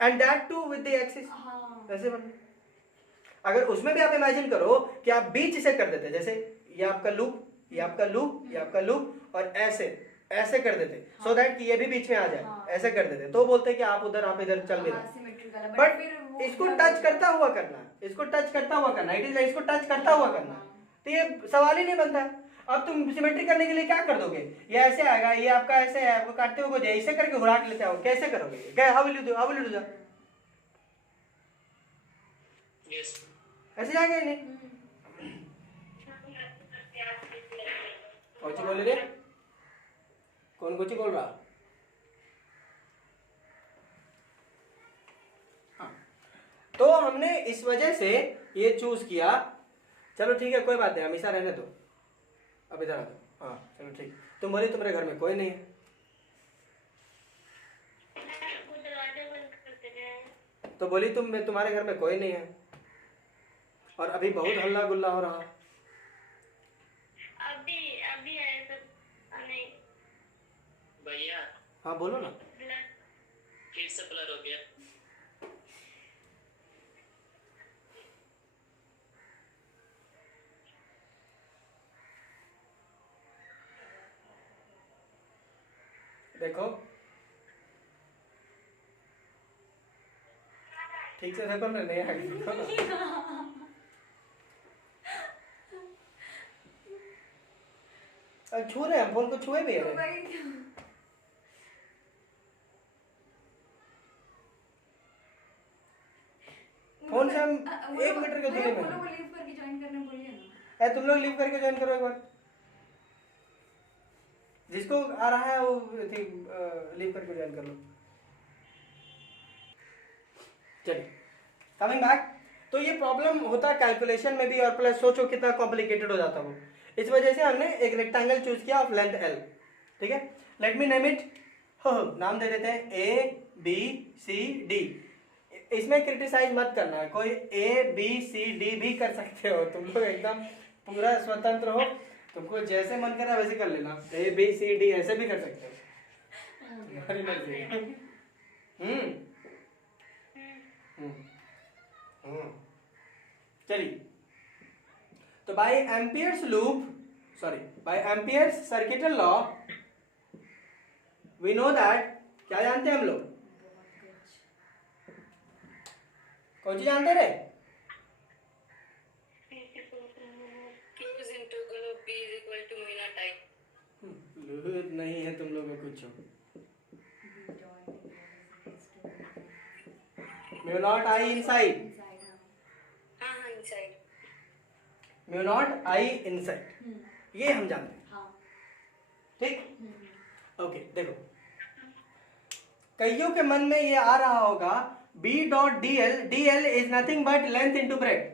and that too with the axis, हाँ। ऐसे बना। अगर उसमें भी आप इमेजिन करो कि आप बीच से कर देते, जैसे ये आपका लूप, ये आपका लूप, ये आपका लूप, और ऐसे कर देते, सो दैट कि ये भी बीच में आ जाए, हाँ। ऐसे कर देते, तो बोलते कि आप उधर, आप इधर चल भी हाँ, रहे। symmetrical है, बट फिर वो इसको उधर टच हो करता हुआ करना, इसको टच करता हुआ करना, इट इज लाइक इसको टच करता हुआ करना, तो ये सवाल ही नहीं बनता। अब तुम सिमेट्री करने के लिए क्या कर दोगे? ये ऐसे आएगा, ये आपका ऐसे है, आपको काटते हुए ऐसे करके उड़ा के लेते आओ, कैसे करोगे? क्या how will you do that? Yes. ऐसे जाएगा ही नहीं। कौन सी बोल रही है? कौन कुछ बोल रहा? हाँ, तो हमने इस वजह से ये चूज किया। चलो ठीक है, कोई बात नहीं, हमेशा रहने दो। अब इधर आ दो। हाँ चलो ठीक। तुम बोली तुम्हारे घर में कोई नहीं है, तो बोली तुम्हारे घर में कोई नहीं है, और अभी बहुत हल्ला गुल्ला हो रहा। अभी आए तो नहीं भैया। हाँ बोलो ना। फिर से ब्लर हो गया। देखो ठीक से देखो ना, नहीं आएगा, देखो ना। अब छू रहे हैं, फोन को छुए भी है। फोन से हम 1 मीटर के दूरी में। लीव करके ज्वाइन करने बोलिए ना। तुम लोग लीव करके ज्वाइन करो एक बार, जिसको आ रहा है वो लीव करके ज्वाइन कर लो। चलिए कमिंग बैक, तो ये प्रॉब्लम होता है कैलकुलेशन में भी, और प्लस सोचो कितना कॉम्प्लिकेटेड हो जाता वो। इस वजह से हमने एक रेक्टेंगल चूज किया ऑफ लेंथ L, ठीक है। लेट मी नेम इट, नाम दे देते हैं ABCD। इसमें क्रिटिसाइज मत करना, कोई ABCD भी कर सकते हो, तुम लोग एकदम पूरा स्वतंत्र हो, तुमको जैसे मन कर रहा है वैसे कर लेना। ABCD ऐसे भी कर सकते हो, तुम्हारी मर्जी। चलिए, तो by Ampere's loop, by Ampere's circuital law we know that, क्या जानते हैं हम लोग? कौन सी जानते रे? B is equal to mu naught I. नहीं है तुम लोगों को कुछ म्यू नॉट आई इनसाइड हाँ हाँ inside. Mu naught I inside ये हम जानते हैं हाँ ठीक ओके देखो कईयों के मन में ये आ रहा होगा B dot DL DL is nothing but length into breadth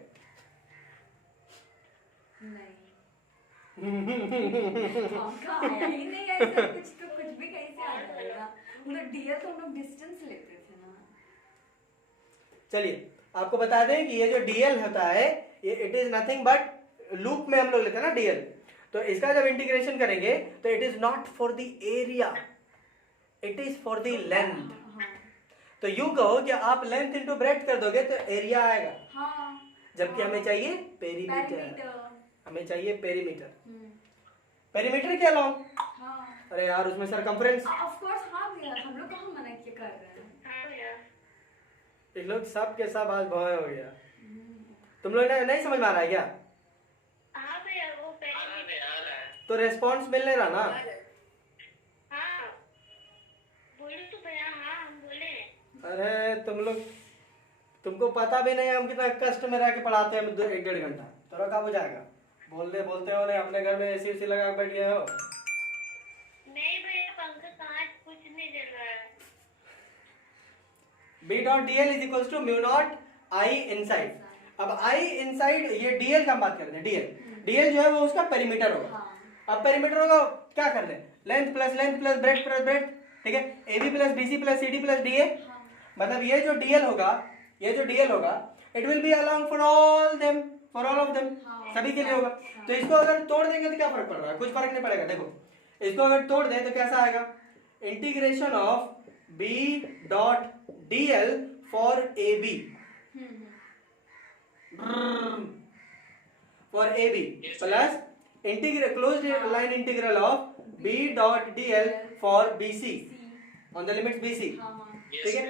कहाँ आया ही नहीं ऐसा कुछ तो कुछ भी कहीं से आ जाएगा मतलब डीएल तो हम लोग डिस्टेंस लेते थे ना चलिए आपको बता दें कि ये जो डीएल होता है ये it is nothing but loop में हम लोग लेते हैं ना डीएल तो इसका जब इंटीग्रेशन करेंगे तो it is not for the area it is for the length तो यूं कहो कि आप लेंथ इनटू ब्रेड्थ कर दोगे तो एरिया आएगा हाँ जबकि हमें चाहिए पेरीमीटर हमें चाहिए पेरीमीटर पेरीमीटर क्या लॉन्ग हाँ अरे यार उसमें सरकमफ्रेंस ऑफ कोर्स हाँ भैया हम लोग कहाँ मना किया कर रहे हैं हाँ भैया. ये लोग सब के सब आज भय हो गया तुम लोग ने नहीं समझ में आ रहा है क्या हाँ भैया वो perimeter. तो रेस्पॉन्स मिलने रहा ना हाँ बोलो तो भैया हाँ हम बोले. अरे तुम लोग तुमको पता भी नहीं हम कितना कष्ट में रह के पढ़ाते हैं 1-1.5 घंटा तो कब हो जाएगा बोलते बोलते हो नहीं अपने घर में एसी उसी लगा के बैठ गए हो नहीं भैया पंखा कहाँ कुछ नहीं चल रहा है. B dot dl is equal to mu naught I inside अब आई इनसाइड ये डीएल का हम बात कर रहे हैं डीएल डीएल जो है वो उसका पेरीमीटर होगा अब पेरीमीटर होगा क्या कर ले लेंथ प्लस ब्रेड्थ ठीक है AB plus BC plus CD plus DA मतलब ये जो डीएल होगा it will B along for all of them सभी के लिए होगा तो इसको अगर तोड़ देंगे तो क्या फर्क पड़ रहा है कुछ फर्क नहीं पड़ेगा देखो इसको अगर तोड़ दें तो कैसा आएगा integration of B dot DL for AB for AB plus integral closed line integral of B dot DL for BC on the limits BC ठीक है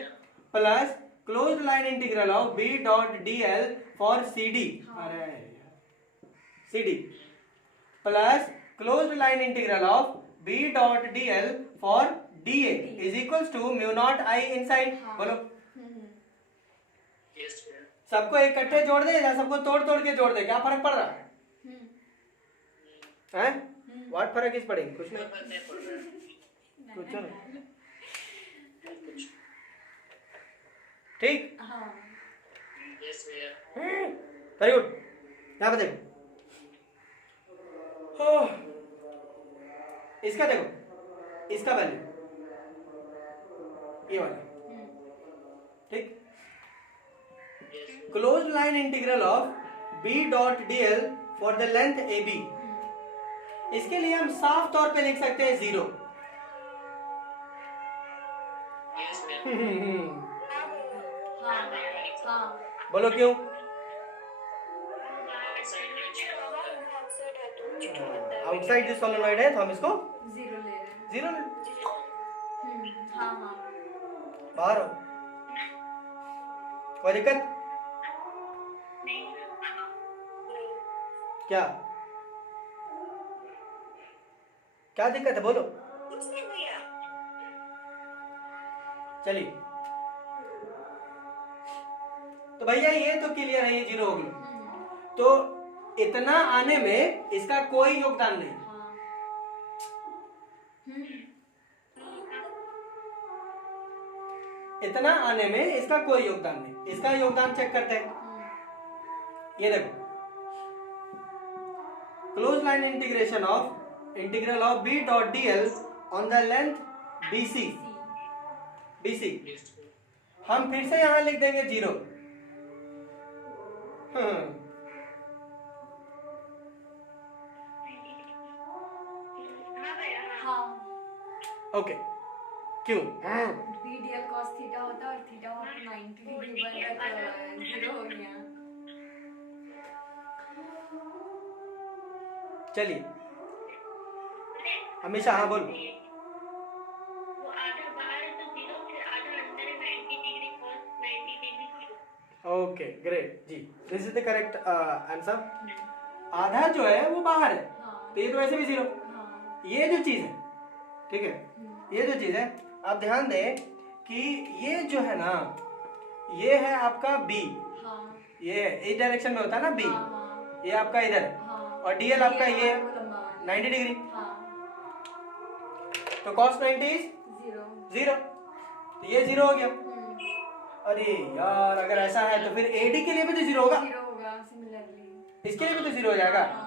plus closed line integral of B dot DL for CD अरे CD plus closed line integral of B dot DL for DA is equals to mu naught I inside बोलो सबको इकट्ठे जोड़ दे या सबको तोड़ तोड़ के जोड़ दे क्या फर्क पड़ रहा है व्हाट फर्क इज पड़ेगी कुछ नहीं कुछ नहीं ठीक वेरी गुड यहाँ पे देखो इसका देखो इसका वैल्यू ये वाला ठीक closed line integral of B dot DL for the length AB इसके लिए हम साफ तौर पे लिख सकते हैं 0 बोलो क्यों आउटसाइड जो सोलेनॉइड है तो हम इसको जीरो ले बाहर हो कोई दिक्कत क्या क्या दिक्कत है बोलो कुछ नहीं भैया. चलिए तो भैया ये तो क्लियर है ये 0 हो गया तो इतना आने में इसका कोई योगदान नहीं इतना आने में इसका कोई योगदान नहीं इसका योगदान चेक करते हैं ये देखो close line integration of integral of B dot DL on the length BC हम फिर से यहां लिख देंगे 0 ओके क्यों BDL cos थीटा होता और थीटा वहाँ पे 90 डिग्री बन रहा तो 0 हो गया चलिए हमेशा हाँ बोल वो आधा बाहर है तो 0 फिर आधा अंदर है 90 degree cos 90 degree 0. Okay great जी this is the correct answer आधा जो है वो बाहर है तो ये तो वैसे भी जीरो। हाँ। ये जो चीज है, ठीक है, ये जो चीज है आप ध्यान दें कि ये जो है ना, ये है आपका बी, हाँ। ये इस डायरेक्शन में होता है ना बी, हाँ। ये आपका इधर है, हाँ। और डीएल आपका ये वो लंबा है। 90 डिग्री, हाँ। तो cos 90 इज जीरो। जीरो, तो ये जीरो हो गया। अरे यार अगर ऐसा है तो फिर एडी के लिए भी तो जीरो होगा, जीरो होगा सिमिलरली, इसके लिए भी तो जीरो हो जाएगा। हाँ।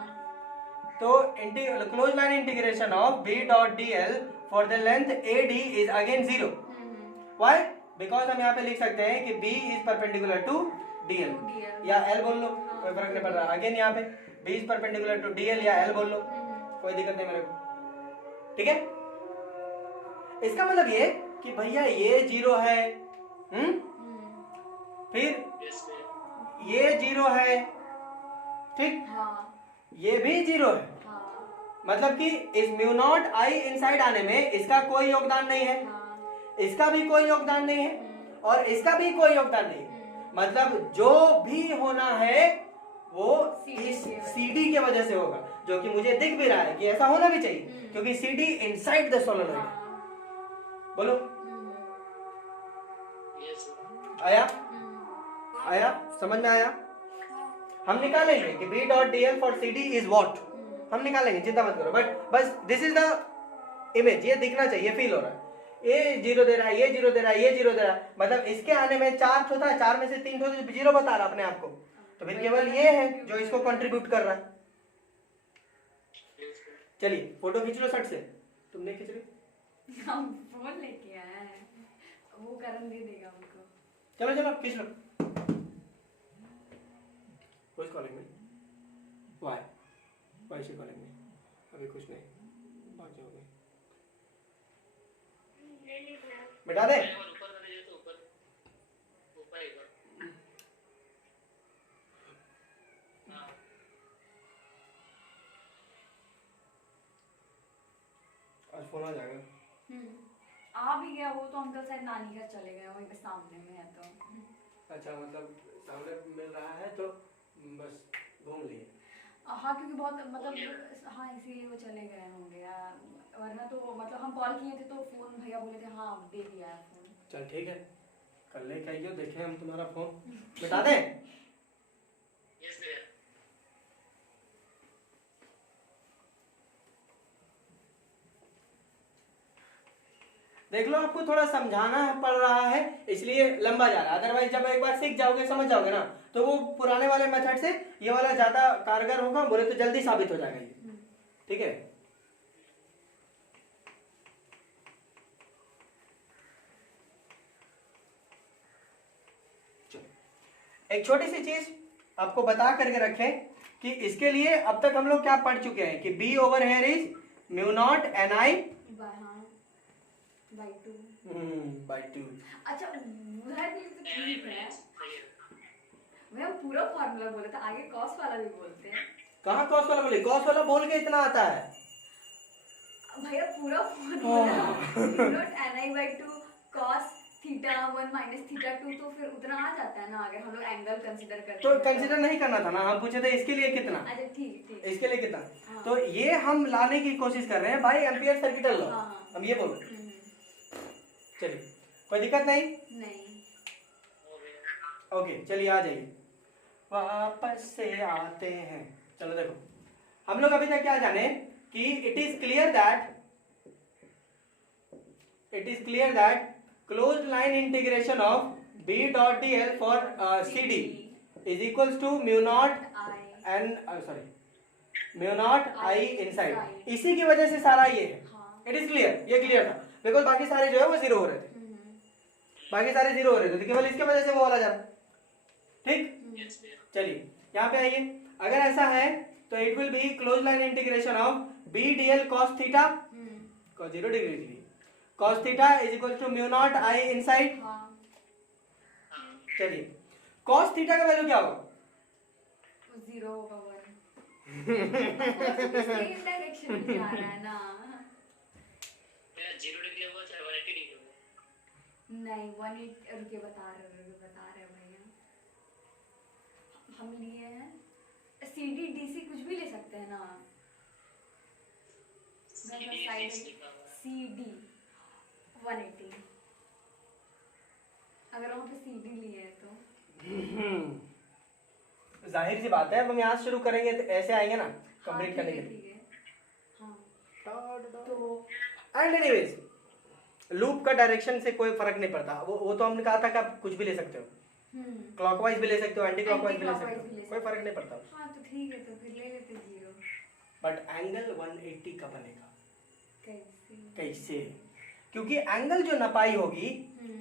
तो close line integration of B dot d l for the length A D is again zero. Why? Because हम यहाँ पे लिख सकते हैं कि B is perpendicular to d l, या एल बोल लो, कोई फर्क नहीं पड़ रहा। अगेन यहाँ पे B is perpendicular to d l या एल बोल लो, कोई दिक्कत नहीं मेरे को, ठीक है। इसका मतलब ये कि भैया ये जीरो है, फिर ये जीरो है, ठीक, हाँ। ये भी जीरो है, हाँ। मतलब कि इस म्यू नॉट आई इनसाइड आने में इसका कोई योगदान नहीं है, हाँ। इसका भी कोई योगदान नहीं है, और इसका भी कोई योगदान नहीं है। मतलब जो भी होना है वो इस CD के वजह से होगा, जो कि मुझे दिख भी रहा है कि ऐसा होना भी चाहिए, क्योंकि CD इनसाइड द सोलेनॉइड है। बोलो आया? आया? समझ में आया? हम निकालेंगे कि B dot DL for CD is what, हम निकालेंगे, चिंता मत करो, बट बस दिस इज द इमेज, ये दिखना चाहिए, फील हो रहा है। ये जीरो दे रहा है, ये जीरो दे रहा है, ये जीरो दे रहा है, मतलब इसके आने में 4 ठो था, 4 में से 3 ठो जीरो बता रहा अपने आप को, तो फिर केवल ये है जो इसको कंट्रीब्यूट कर रहा है। चलिए फोटो खींच लो सट से, तुमने खींच ली, हम फोन लेके आए हैं, वो करन दे देगा हमको। चलो चलो खींच लो। Who is calling me? Why? Why is she calling me? अभी कुछ नहीं, भाग जाओगे, मिटा दे। आज फोन आ जाएगा। आ भी गया वो, तो अंकल शायद नानी घर चले गए, वहीं पे सामने में है तो। अच्छा, मतलब सामने मिल रहा है तो बस घूम लिए। हाँ क्योंकि बहुत मतलब हाँ इसीलिए वो चले गए होंगे यार, वरना तो मतलब हम कॉल किए थे तो फोन भैया बोले थे हाँ दे दिया है फोन। चल ठीक है, कल लेके आइए, देखें हम तुम्हारा फोन, मिटा दें। देख लो, आपको थोड़ा समझाना पड़ रहा है इसलिए लंबा जा रहा है, अदरवाइज जब एक बार सीख जाओगे, समझ जाओगे ना, तो वो पुराने वाले मेथड से ये वाला ज्यादा कारगर होगा, बोले तो जल्दी साबित हो जाएगा ये, ठीक है। एक छोटी सी चीज आपको बता करके रखें कि इसके लिए अब तक हम लोग क्या पढ़ चुके हैं कि B over here is mu naught N I by two. अच्छा उधर भी तो ठीक है, मैं पूरा फार्मूला बोला था, आगे कॉस वाला भी बोलते हैं। कहाँ कॉस वाला बोले? कॉस वाला बोल के इतना आता है भैया, पूरा formula not ni/2 cos theta 1 minus theta 2, तो फिर उतना आ जाता है ना अगर हम लोग एंगल कंसीडर करते तो हैं। कंसीडर नहीं करना था ना, हम पूछे थे इसके लिए कितना। अच्छा ठीक, इसके लिए कितना, हाँ। तो ये हम लाने की कोशिश कर रहे हैं भाई, एम्पियर सर्किटल लॉ, हाँ। हम ये बोल रहे हैं। चलिए कोई दिक्कत नहीं, ओके चलिए आ जाइए, वापस से आते हैं। चलो देखो, हम लोग अभी तक क्या जाने कि it is clear that closed line integration of B dot DL for CD is equals to mu naught mu naught I inside. इसी की वजह से सारा ये है, इट इज क्लियर, ये क्लियर था, बिकॉज बाकी सारे जो है वो जीरो हो रहे थे, बाकी सारे जीरो हो रहे थे, तो केवल इसके वजह से वो वाला जा रहा। ठीक, चलिए यहाँ पे आइए, अगर ऐसा है तो it will be close line integration of B DL cos theta cos 0 degree cos theta is equal to mu naught I inside. चलिए cos थीटा का वैल्यू क्या होगा? 0 होगा, 1 सेम डायरेक्शन में जा रहा है ना। 0 डिग्री होगा चाहे 180 डिग्री होगा? नहीं 180 रुके बता रहे भैया, हम लिए हैं CD DC कुछ भी ले सकते हैं ना। साइड सी डी 180, अगर वहाँ पे सी डी लिए है तो जाहिर सी बात है, अब हम यहाँ से शुरू करेंगे तो ऐसे आएंगे ना कंप्लीट करने के लिए। ठीक है हाँ तो एंड एनीवेज लूप का डायरेक्शन से कोई फर्क नहीं पड़ता, वो तो हमने कहा था कि आप कुछ भी ले सकते हो, क्लॉकवाइज भी ले सकते हो, एंटी क्लॉकवाइज भी ले सकते हो, कोई फर्क नहीं पड़ता। हाँ तो ठीक है, तो फिर ले लेते 0। बट एंगल 180 का बनेगा कैसे? कैसे? क्योंकि एंगल जो नपाई होगी,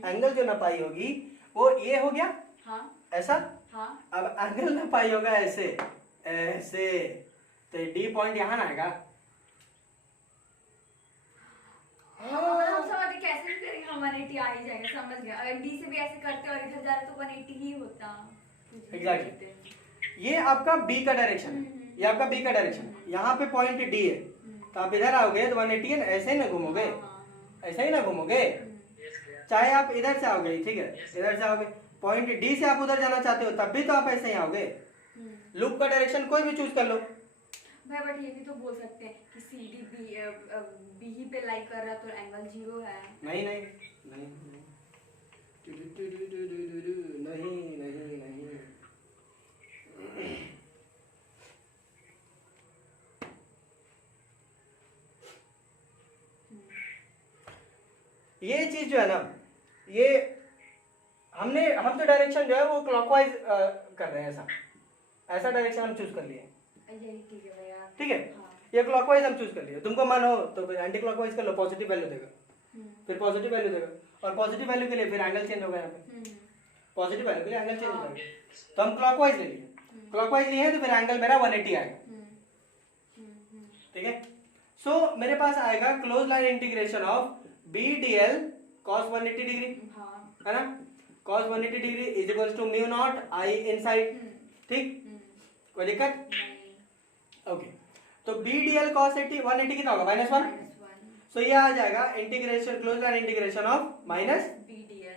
एंगल जो नपाई होगी वो ये हो गया हाँ ऐसा। हाँ अब एंगल नपाई होगा ऐसे ऐसे, तो डी पॉइंट यहाँ ना आएगा। हम समझ गए कैसे भी करेंगे हम 180 आ ही जाएगा, समझ गए। अगर डी से भी ऐसे करते और इधर जा रहे तो 180 ही होता। एग्जैक्टली ये आपका बी का डायरेक्शन है, ये आपका बी का डायरेक्शन, यहाँ पे पॉइंट डी है, तो आप इधर आओगे तो 180 है, ऐसे ही ना घूमोगे, ऐसे ही ना घूमोगे। चाहे आप इधर से आओगे, ठीक है, इधर से आओगे, पॉइंट डी से आप उधर जाना चाहते हो तब भी तो आप ऐसे ही आओगे। लूप का डायरेक्शन कोई भी चूज कर लो भाई, बट ये भी तो बोल सकते हैं कि सी डी बी ही पे लाइक कर रहा तो एंगल 0 है। नहीं नहीं नहीं नहीं नहीं नहीं। ये चीज जो है ना, ये हम तो डायरेक्शन जो है वो क्लॉकवाइज कर रहे हैं, ऐसा डायरेक्शन हम चूज कर लिए। यही ठीक है भैया, ठीक है हाँ। ये क्लॉकवाइज हम चूज कर लिए, तुमको मन हो तो फिर एंटी क्लॉकवाइज कर लो, पॉजिटिव वैल्यू देगा, फिर पॉजिटिव वैल्यू देगा, और पॉजिटिव वैल्यू के लिए फिर एंगल चेंज होगा, यहाँ पे पॉजिटिव वैल्यू के लिए एंगल चेंज होगा। तो हम क्लॉकवाइज ले लिए, क्लॉकवाइज लिए तो फिर एंगल मेरा 180 आएगा। ठीक है, सो मेरे पास आएगा close line integration of B D l cos 180 degree, है ना, cos 180 degree is equal to mu naught I inside. ठीक, कोई दिक्कत? ओके, तो बी डी एल cos 180 कितना होगा? -1। सो ये आ जाएगा integration, close line integration of minus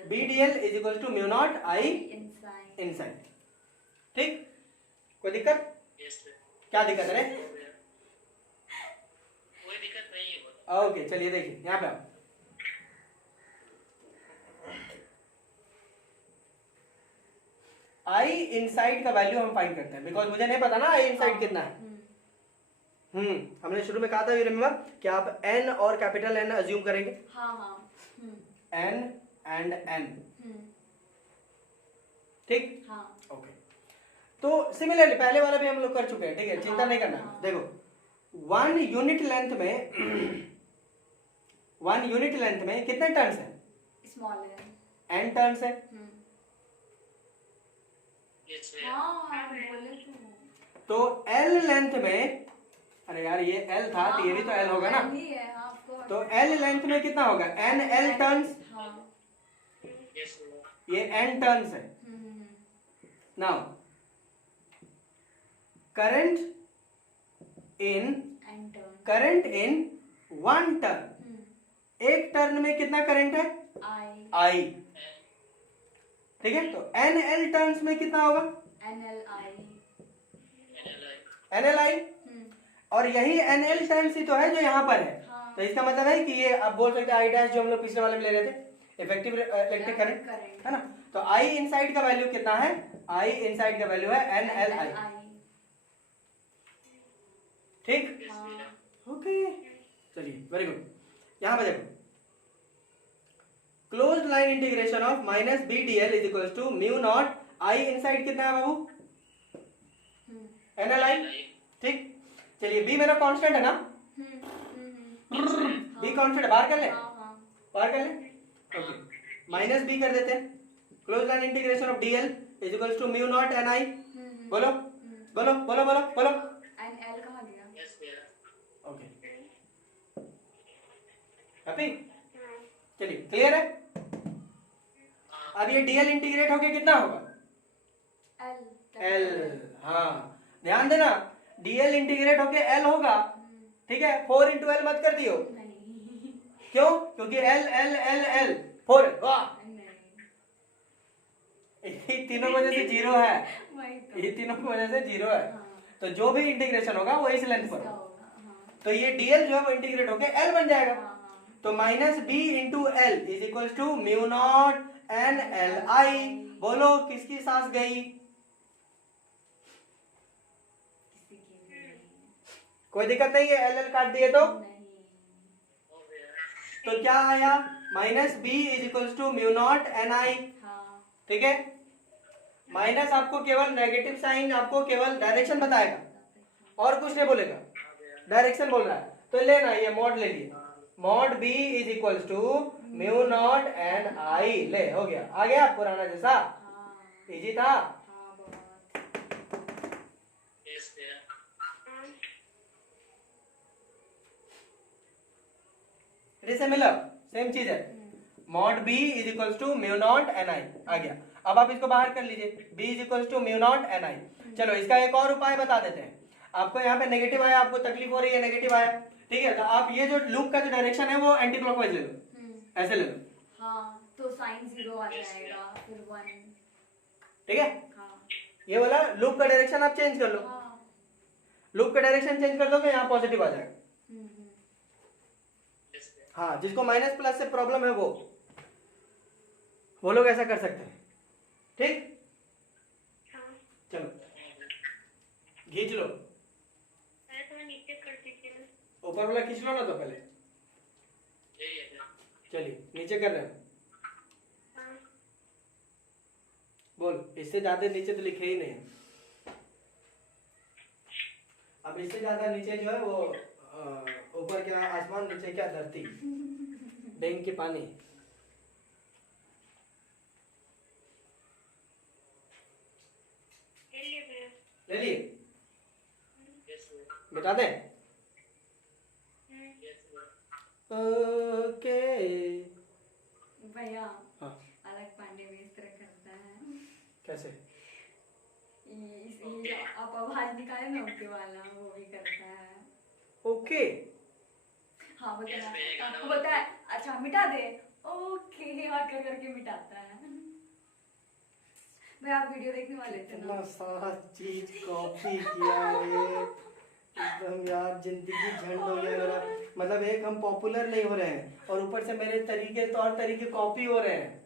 B D L is equal to mu naught I inside. ठीक, कोई दिक्कत? क्या दिक्कत है रे? कोई दिक्कत नहीं है। ओके चलिए देखिए यहाँ पे आओ। आई इनसाइड का वैल्यू हम फाइंड करते हैं, बिकॉज मुझे नहीं पता ना आई इनसाइड कितना है। हमने शुरू में कहा था, यू रिमेंबर, कि आप एन और कैपिटल एन अज्यूम करेंगे, एन एंड एन। ठीक, ओके। तो सिमिलरली पहले वाला भी हम लोग कर चुके हैं, ठीक है, चिंता नहीं करना। देखो 1 यूनिट लेंथ में कितने टर्न्स है? स्मॉल है, एन टर्न्स है। बोले तो एल लेंथ में, अरे यार ये एल था तो ये भी तो एल होगा ना, तो एल लेंथ में कितना होगा? एन एल टर्न्स, ये एन टर्न्स है। नाउ करंट इन 1 टर्न, एक टर्न में कितना करंट है? आई। ठीक है, तो एन एल टर्न्स में कितना होगा? N L I. और यही एन एल टर्न्स ही तो है जो यहाँ पर है। तो इसका मतलब है कि ये आप बोल सकते हैं आई डैश, जो हम लोग पिछले वाले में ले रहे थे, इफेक्टिव इलेक्ट्रिक करंट, है ना। तो आई इनसाइड का वैल्यू कितना है? आई इनसाइड का वैल्यू है एन एल आई। ठीक, ओके, चलिए वेरी गुड। यहाँ पे देखो, closed line integration of minus B D L is equal to mu naught I inside कितना है बाबू? N L I. ठीक, चलिए बी मेरा कांस्टेंट है ना, बी कांस्टेंट है, बाहर कर ले, बाहर कर ले। ओके, माइनस बी कर देते हैं, close line integration of D L is equal to mu naught N I. बोलो बोलो बोलो बोलो बोलो। एन एल कहाँ गया? Okay, happy? चलिए क्लियर है? अब ये डीएल इंटीग्रेट होके कितना होगा? एल। हाँ ध्यान देना, डीएल इंटीग्रेट होके एल होगा, ठीक है। 4 इंटू एल मत कर दियो, क्यों? क्योंकि एल एल एल एल 4, वाह, ये तीनों वजह से 0 है, ये तीनों की वजह से 0 है। तो जो भी इंटीग्रेशन होगा वो इस लेंथ पर, तो ये dl जो है वो इंटीग्रेट होके l बन जाएगा। हाँ। तो minus b into L is equal to mu naught N L I. बोलो किसकी सांस गई? किसी की भी नहीं। कोई दिक्कत नहीं है, एल एल काट दिए तो नहीं। तो क्या आया? Minus B is equal to mu naught N I. हाँ। ठीक है, माइनस आपको केवल नेगेटिव साइन, आपको केवल डायरेक्शन बताएगा और कुछ नहीं बोलेगा, डायरेक्शन बोल रहा है। तो लेना, ये मॉड ले लिए, mod B is equal to mu naught N I. ले, हो गया, आ गया पुराना जैसा, हाँ। इजी था। हाँ बहुत। सिमिलर सेम चीज है, mod B is equal to mu naught N I आ गया। अब आप इसको बाहर कर लीजिए, b is equal to mu naught N I. चलो इसका एक और उपाय बता देते हैं। आपको यहाँ पे नेगेटिव आया, आपको तकलीफ हो रही है, नेगेटिव आया, ठीक है, तो आप ये जो लूप का जो डायरेक्शन है वो एंटी क्लॉकवाइज ले लो, ऐसे ले लो। हाँ तो साइन 0 आ जाएगा, फिर 1। ठीक है, हाँ। ये वाला लूप का डायरेक्शन आप चेंज कर लो। हाँ। लूप का डायरेक्शन चेंज कर दोगे, यहाँ पॉजिटिव आ जाएगा। हम्म। हाँ, जिसको माइनस प्लस से प्रॉब्लम है वो लोग ऐसा कर सकते हैं। ठीक, हाँ, चलो खींच लो, पहले थोड़ा नीचे कर दीजिए ना। ऊपर वाला खींच लो ना तो पहले। चलिए नीचे कर रहे हैं, हाँ, बोल, इससे ज्यादा नीचे तो लिखे ही नहीं है। अब इससे ज्यादा नीचे जो है वो ऊपर क्या आसमान, नीचे क्या धरती, बैंक के पानी। ले लिए भैया। ले लिए, मिटा दें? ओके। भैया हाँ, अलग पांडे भी इस तरह करता है। कैसे? ये आप आवाज निकाले ना ओके वाला, वो भी करता है। ओके, हाँ बोलता है अच्छा मिटा दे, ओके हाँ कर करके मिटाता है। भाई आप वीडियो देखने वाले थे इतना ना? सारा चीज कॉपी किया रे, एकदम यार जिंदगी झंड हो गया मेरा। मतलब एक हम पॉपुलर नहीं हो रहे हैं और ऊपर से मेरे तरीके, तौर तरीके कॉपी हो रहे हैं।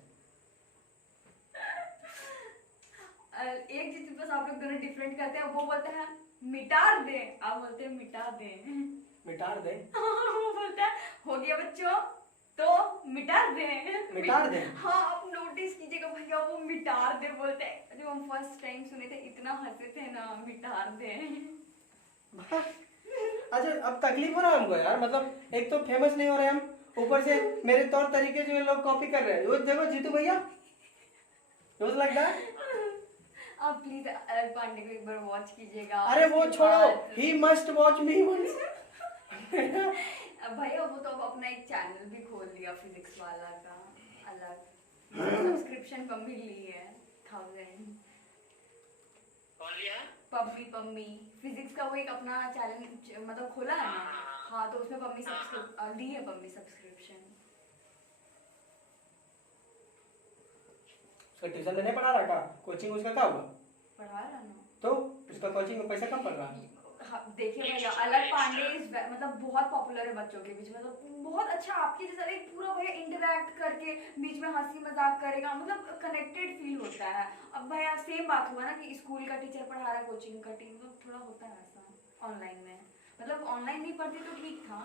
एक चीज बस आप लोग दोनों डिफरेंट करते हैं, वो बोलते हैं मिटार दे, आप बोलते हैं मिटा दे। मिटार दे, वो बोलता है हो गया बच्चों तो मिटार दे। मिटार दे। हाँ आप नोटिस कीजिएगा भैया, वो मिटार दे बोलते हैं। जब हम फर्स्ट टाइम सुने थे इतना हंसे थे ना, मिटार दे। अच्छा अब तकलीफ हो रहा है हमको यार, मतलब एक तो फेमस नहीं हो रहे हम, ऊपर से मेरे तौर तरीके जो ये लोग कॉपी कर रहे हैं। वो देखो जीतू भैया, लाइक दैट। आप प्लीज अलग पांडे को एक बार वॉच कीजिएगा। अरे वो उसके छोड़ो, बाद- he must watch me once. अब भैया वो तो अब अपना एक चैनल भी खोल लिया फिजिक्स वाला का अलग, सब्सक्रिप्शन पम्मी ली है 1000। कौन लिया? पम्मी फिजिक्स का वो एक अपना चैनल मतलब खोला है ना। हाँ तो उसमें पम्मी ली है, पम्मी सब्सक्रिप्शन। उसका ट्यूशन में नहीं पढ़ा रहा, कोचिंग उसका क्या हुआ? पढ़ा रहा ना तो उसका कोचिंग में पैसा कम पड़ रहा है। हाँ, देखिए भैया अलग पांडे मतलब बहुत पॉपुलर है बच्चों के बीच में, मतलब बहुत अच्छा आपके जैसा एक पूरा भैया इंटरेक्ट करके बीच में हंसी मजाक करेगा, मतलब कनेक्टेड फील होता है। अब भैया सेम बात हुआ ना कि स्कूल का टीचर पढ़ा रहा है, कोचिंग का टीचर, मतलब थोड़ा होता है ऐसा ऑनलाइन में। मतलब ऑनलाइन नहीं पढ़ती तो ठीक था,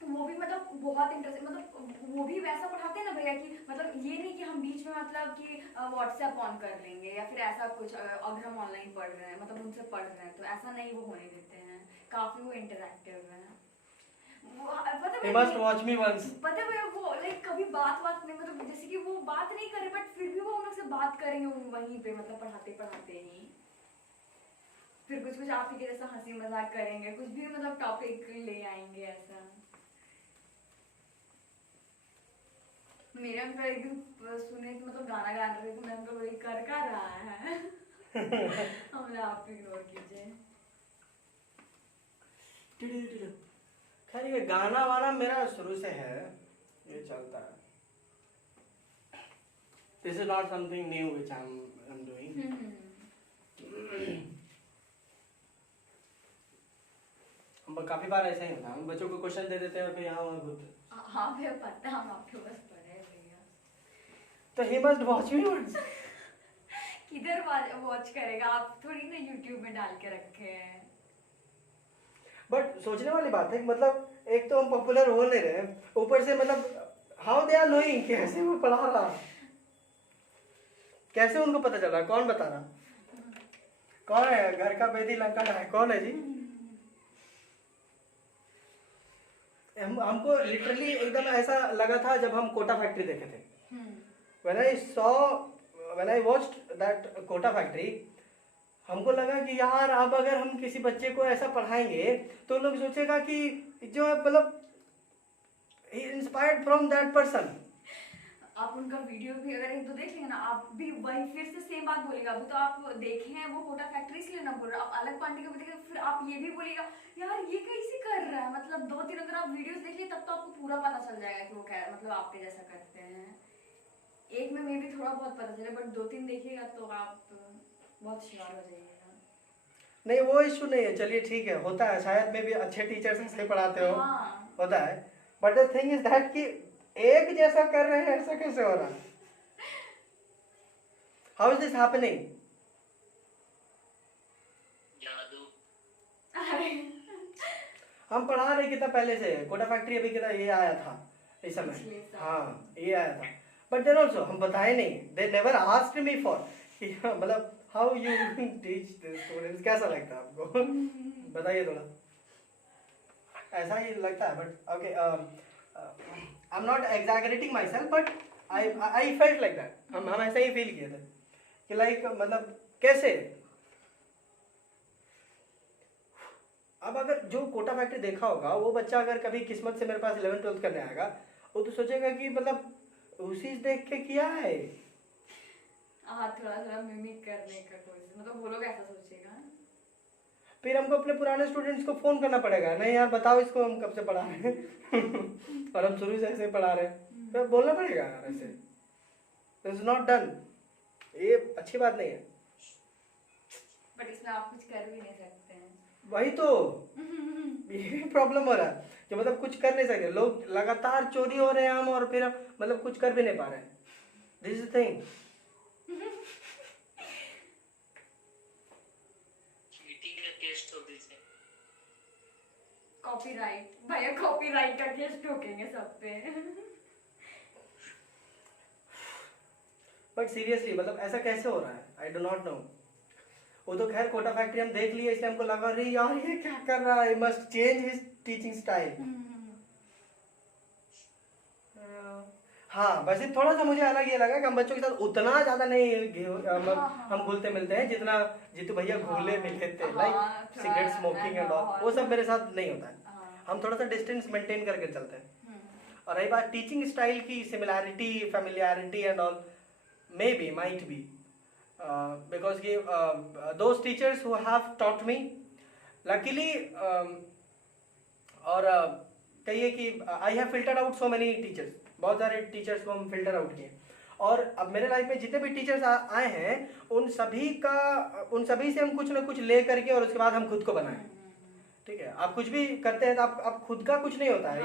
वो भी मतलब बहुत इंटरेस्ट, मतलब वो भी वैसा पढ़ाते हैं ना भैया कि मतलब ये नहीं कि हम बीच में मतलब कि व्हाट्सएप ऑन कर लेंगे या फिर ऐसा कुछ, अगर हम ऑनलाइन पढ़ रहे हैं मतलब उनसे पढ़ रहे हैं तो ऐसा नहीं वो होने देते हैं, काफी वो इंटरेक्टिव है। He must watch me once. पता है भैया वो लाइक कभी बात नहीं, मतलब जैसे कि वो बात नहीं करे बट फिर भी वो हम लोग से बात करेंगे वहीं पे, मतलब पढ़ाते पढ़ाते ही फिर कुछ आप ही के जैसा हंसी मजाक करेंगे, कुछ भी मतलब टॉपिक ले आएंगे ऐसा। मेरे अंकल एक दिन सुने कि मतलब गाना गा रहे थे, मेरे अंकल बोले कर रहा है। हमने आप इग्नोर कीजिए। खैर ये गाना वाना मेरा शुरू से है, ये चलता है। This is not something new which I'm doing. काफी बार ऐसा ही होता है, हम बच्चों को क्वेश्चन दे देते हैं फिर यहाँ वहाँ घूमते। हाँ भैया पता, हम आपके बस पढ़े हैं भैया। तो he must watch me once. किधर वॉच करेगा, आप थोड़ी ना यूट्यूब में डाल के रखे हैं। बट सोचने वाली बात है कि मतलब एक तो हम पॉपुलर हो नहीं रहे, ऊपर से मतलब हाउ दे आर नोइंग कैसे वो पढ़ा रहा, कैसे उनको पता चल रहा, कौन बता रहा, कौन है घर का बेदी लंका है, कौन है जी? हमको लिटरली एकदम ऐसा लगा था जब हम कोटा फैक्ट्री देखे थे। when I watched that Kota factory, हमको लगा कि यार अब अगर हम किसी बच्चे को ऐसा पढ़ाएंगे तो लोग सोचेगा कि जो है मतलब इंस्पायर्ड फ्रॉम दैट पर्सन। आप उनका वीडियो भी अगर एक दो देख लेंगे ना, आप भी वही फिर से सेम बात बोलेगा। अभी तो आप देखे हैं वो कोटा फैक्ट्री इसलिए ना बोल रहे, आप अलग पार्टी का भी देखें फिर आप ये भी बोलेगा यार ये कैसे कर रहा है। मतलब 2-3 अगर आप वीडियोस देख लिए तब तो आपको पूरा पता चल जाएगा कि वो क्या मतलब आपके जैसा करते हैं। एक में मे भी थोड़ा बहुत पता चले, बट 2-3 देखिएगा तो आप बहुत श्योर हो जाइएगा। नहीं वो इशू नहीं है, चलिए ठीक है, होता है, शायद में भी अच्छे टीचर्स ऐसे ही पढ़ाते हो। हाँ। होता है, but the thing is that कि एक जैसा कर रहे हैं, ऐसा कैसे हो रहा? How is this happening? जादू। हम पढ़ा रहे कितना पहले से, कोटा फैक्ट्री अभी कितना ये आया था इस पिछले समय, साल। हाँ ये आया था, बट देन ऑल्सो हम बताए नहीं, they never asked me for मतलब how you teach this students, कैसा लगता है आपको? बताइए थोड़ा। ऐसा ही लगता है, but okay, I am not exaggerating my self, but I felt like that. हम ऐसा ही फील किए थे कि लाइक मतलब कैसे, अब अगर जो कोटा फैक्ट्री देखा होगा वो बच्चा अगर कभी किस्मत से मेरे पास 11th-12th करने आएगा, वो तो सोचेगा कि मतलब उसी देख के किया है। हाँ, थोड़ा मिमिक करने का कोशिश, मतलब वो लोग ऐसा सोचेगा। फिर हमको अपने पुराने स्टूडेंट्स को फोन करना पड़ेगा, नहीं यार बताओ इसको हम कब से पढ़ा रहे हैं और हम शुरू से ऐसे पढ़ा रहे हैं, तो बोलना पड़ेगा यार ऐसे, इट्स नॉट डन, ये अच्छी बात नहीं है। बट इसमें आप कुछ कर भी नहीं सकते हैं। वही तो ये प्रॉब्लम हो रहा है कि मतलब कुछ कर नहीं सकते, लोग लगातार चोरी हो रहे हैं हम, और फिर हम मतलब कुछ कर भी नहीं पा रहे हैं। This is thing. चीटिंग का केस ठोक दीजिए। कॉपीराइट भैया, कॉपीराइट का केस ठोकेंगे सब पे। बट सीरियसली मतलब ऐसा कैसे हो रहा है, आई डू नॉट नो। वो तो खैर कोटा फैक्ट्री हम देख लिए, इसलिए हमको लगा अरे यार ये क्या कर रहा है, must change his teaching style. हाँ बस थोड़ा सा मुझे अलग ये लगा कि हम बच्चों के साथ उतना ज्यादा नहीं हम घुलते मिलते हैं जितना जीतू भैया घुले मिले थे, like cigarette smoking and all, वो सब मेरे साथ नहीं होता है। हम थोड़ा सा डिस्टेंस मेंटेन करके चलते हैं। और रही बात टीचिंग स्टाइल की, similarity, familiarity and all, may be, might be, because those teachers who have taught me, luckily, और कहिए कि I have filtered out so many teachers, बहुत सारे टीचर्स को हम फिल्टर आउट किए, और अब मेरे लाइफ में जितने भी टीचर्स आए हैं उन सभी से हम कुछ ना कुछ ले करके और उसके बाद हम खुद को बनाए। ठीक है, आप कुछ भी करते हैं तो आप खुद का कुछ नहीं होता है,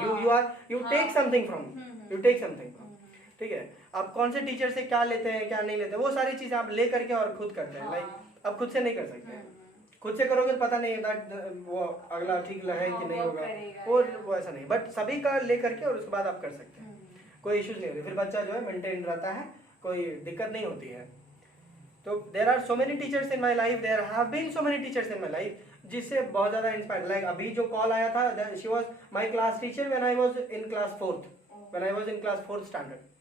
यू टेक समथिंग फ्रॉम, ठीक है। आप कौन से टीचर से क्या लेते हैं क्या नहीं लेते, वो सारी चीजें आप ले करके और खुद करते हैं। लाइक आप खुद से नहीं कर सकते, खुद से करोगे तो पता नहीं होता वो अगला ठीक है कि नहीं होगा, वो ऐसा नहीं, बट सभी का ले करके और उसके बाद आप कर सकते हैं, कोई इश्यूज नहीं होती, फिर बच्चा जो है मेंटेन रहता है, कोई दिक्कत नहीं होती है। तो there are so many teachers in my life, there have been so many teachers in my life जिससे बहुत ज्यादा इंस्पायर्ड, लाइक अभी जो कॉल आया था, she was my class teacher when I was in class 4th standard.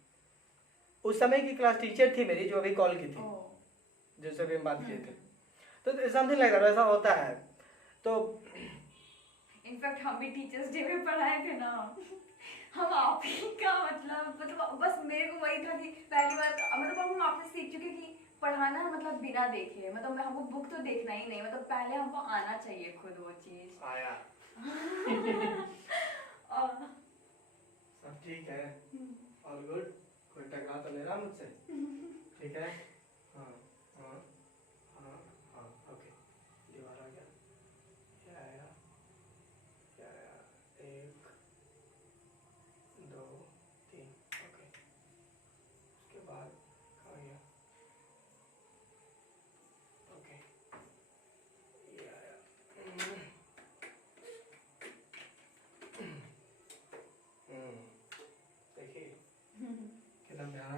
उस समय की क्लास टीचर थी मेरी जो अभी कॉल की थी, जिससे भी हम बात किए थे। तो समथिंग लाइक दैट, ऐसा होता है। तो इनफैक्ट हम भी टीचर्स डे में पढ़ाए थे ना, हम आप ही का मतलब बस मेरे को वही था कि पहली बार मतलब हम आपसे सीख चुके कि पढ़ाना मतलब बिना देखे, मतलब हमको बुक तो देखना ही नहीं, मतलब पहले हमको आना चाहिए खुद वो चीज। आया सब ठीक है, ऑल गुड, कोई टकरा तो नहीं रहा मुझसे? ठीक है, हाँ हाँ हाँ हाँ, ओके, दीवार आ गया, क्या आएगा?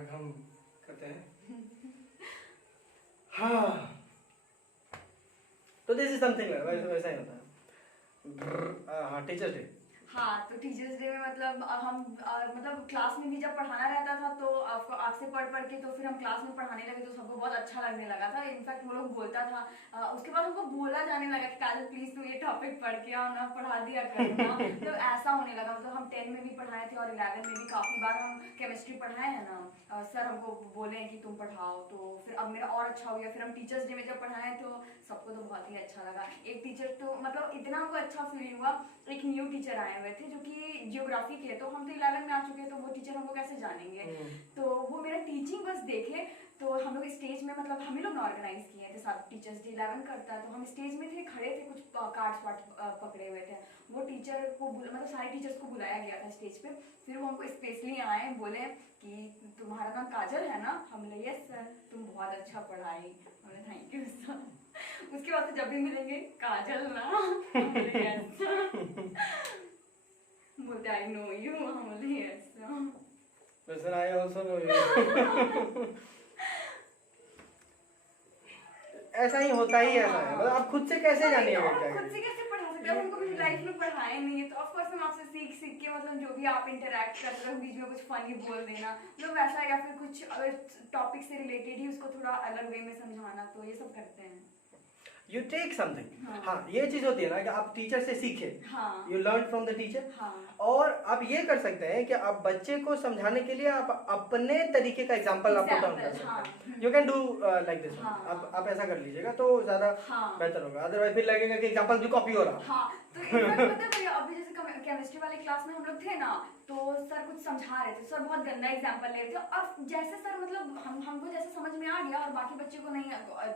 दिमाग हम करते हैं। हाँ, तो दिस इज समथिंग वैसा ही होता है। हाँ, टीचर्स डे। हाँ, तो टीचर्स डे में मतलब हम मतलब क्लास में भी जब पढ़ाना रहता था तो आपसे पढ़ पढ़ के तो फिर हम क्लास में पढ़ाने लगे तो सबको बहुत अच्छा लगने लगा था। इनफैक्ट वो लोग बोलता था, उसके बाद हमको बोला जाने लगा कि काजल प्लीज तू ये टॉपिक पढ़ के आओ ना, पढ़ा दिया करना। तो ऐसा होने लगा। मतलब हम 10 में भी पढ़ाए थे और 11 में भी काफी बार हम केमिस्ट्री पढ़ाए हैं ना, सर हमको बोले हैं कि तुम पढ़ाओ, तो फिर अब मेरा और अच्छा हो गया। फिर हम टीचर्स डे में जब पढ़ाए तो सबको तो बहुत ही अच्छा लगा। एक टीचर तो मतलब इतना हमको अच्छा फील हुआ, एक न्यू टीचर आए हुए थे जो कि जियोग्राफी के, तो हम तो 11 में आ चुके हैं तो वो टीचर हमको कैसे जानेंगे। तो वो मेरा टीचिंग बस देखे तो हम लोग स्टेज में, मतलब हम ही लोग ऑर्गेनाइज किए थे साथ, टीचर्स डे 11 करता है तो हम स्टेज में थे, खड़े थे, कुछ कार्ड्स पकड़े हुए थे। वो टीचर को मतलब सारे टीचर्स को बुलाया गया था स्टेज पे। फिर वो हमको स्पेशली आए, बोले कि तुम्हारा नाम काजल है ना? हम बोले यस सर, तुम बहुत अच्छा पढ़ाई। बोले थैंक यू सर। उसके बाद जब भी मिलेंगे काजल ना, बोलते आई नो यू, हम बोले yes Listen, I also know you. ऐसा ही होता ही ऐसा है। मतलब आप खुद से कैसे जानिएगा क्या? खुद से कैसे पढ़ा सकते हैं? हमको भी लाइफ में पढ़ाए नहीं है तो ऑफ कोर्स हम आपसे सीख सीख के, मतलब जो भी आप इंटरेक्ट करते हो बीच में कुछ फनी बोल देना, मतलब वैसा है, या फिर कुछ अगर टॉपिक से रिलेटेड ही उसको थोड़ा अलग वे में समझाना, तो ये सब करते हैं। You take something। हाँ, ये चीज होती है ना कि आप टीचर से सीखे। हाँ। You learn from the teacher। हाँ। और आप ये कर सकते हैं कि आप बच्चे को समझाने के लिए आप अपने तरीके का एग्जांपल आप पुट ऑन कर सकते हैं। You can do like this। आप ऐसा कर लीजिएगा तो ज्यादा बेहतर होगा। अदरवाइज फिर लगेगा कि एग्जांपल भी कॉपी हो रहा। हाँ, तो पता है अभी जैसे केमिस्ट्री वाली क्लास में हम लोग थे ना, तो सर कुछ समझा रहे थे, सर बहुत गंदा एग्जांपल ले रहे थे और जैसे सर मतलब हमको जैसे समझ में आ गया और बाकी बच्चे को नहीं,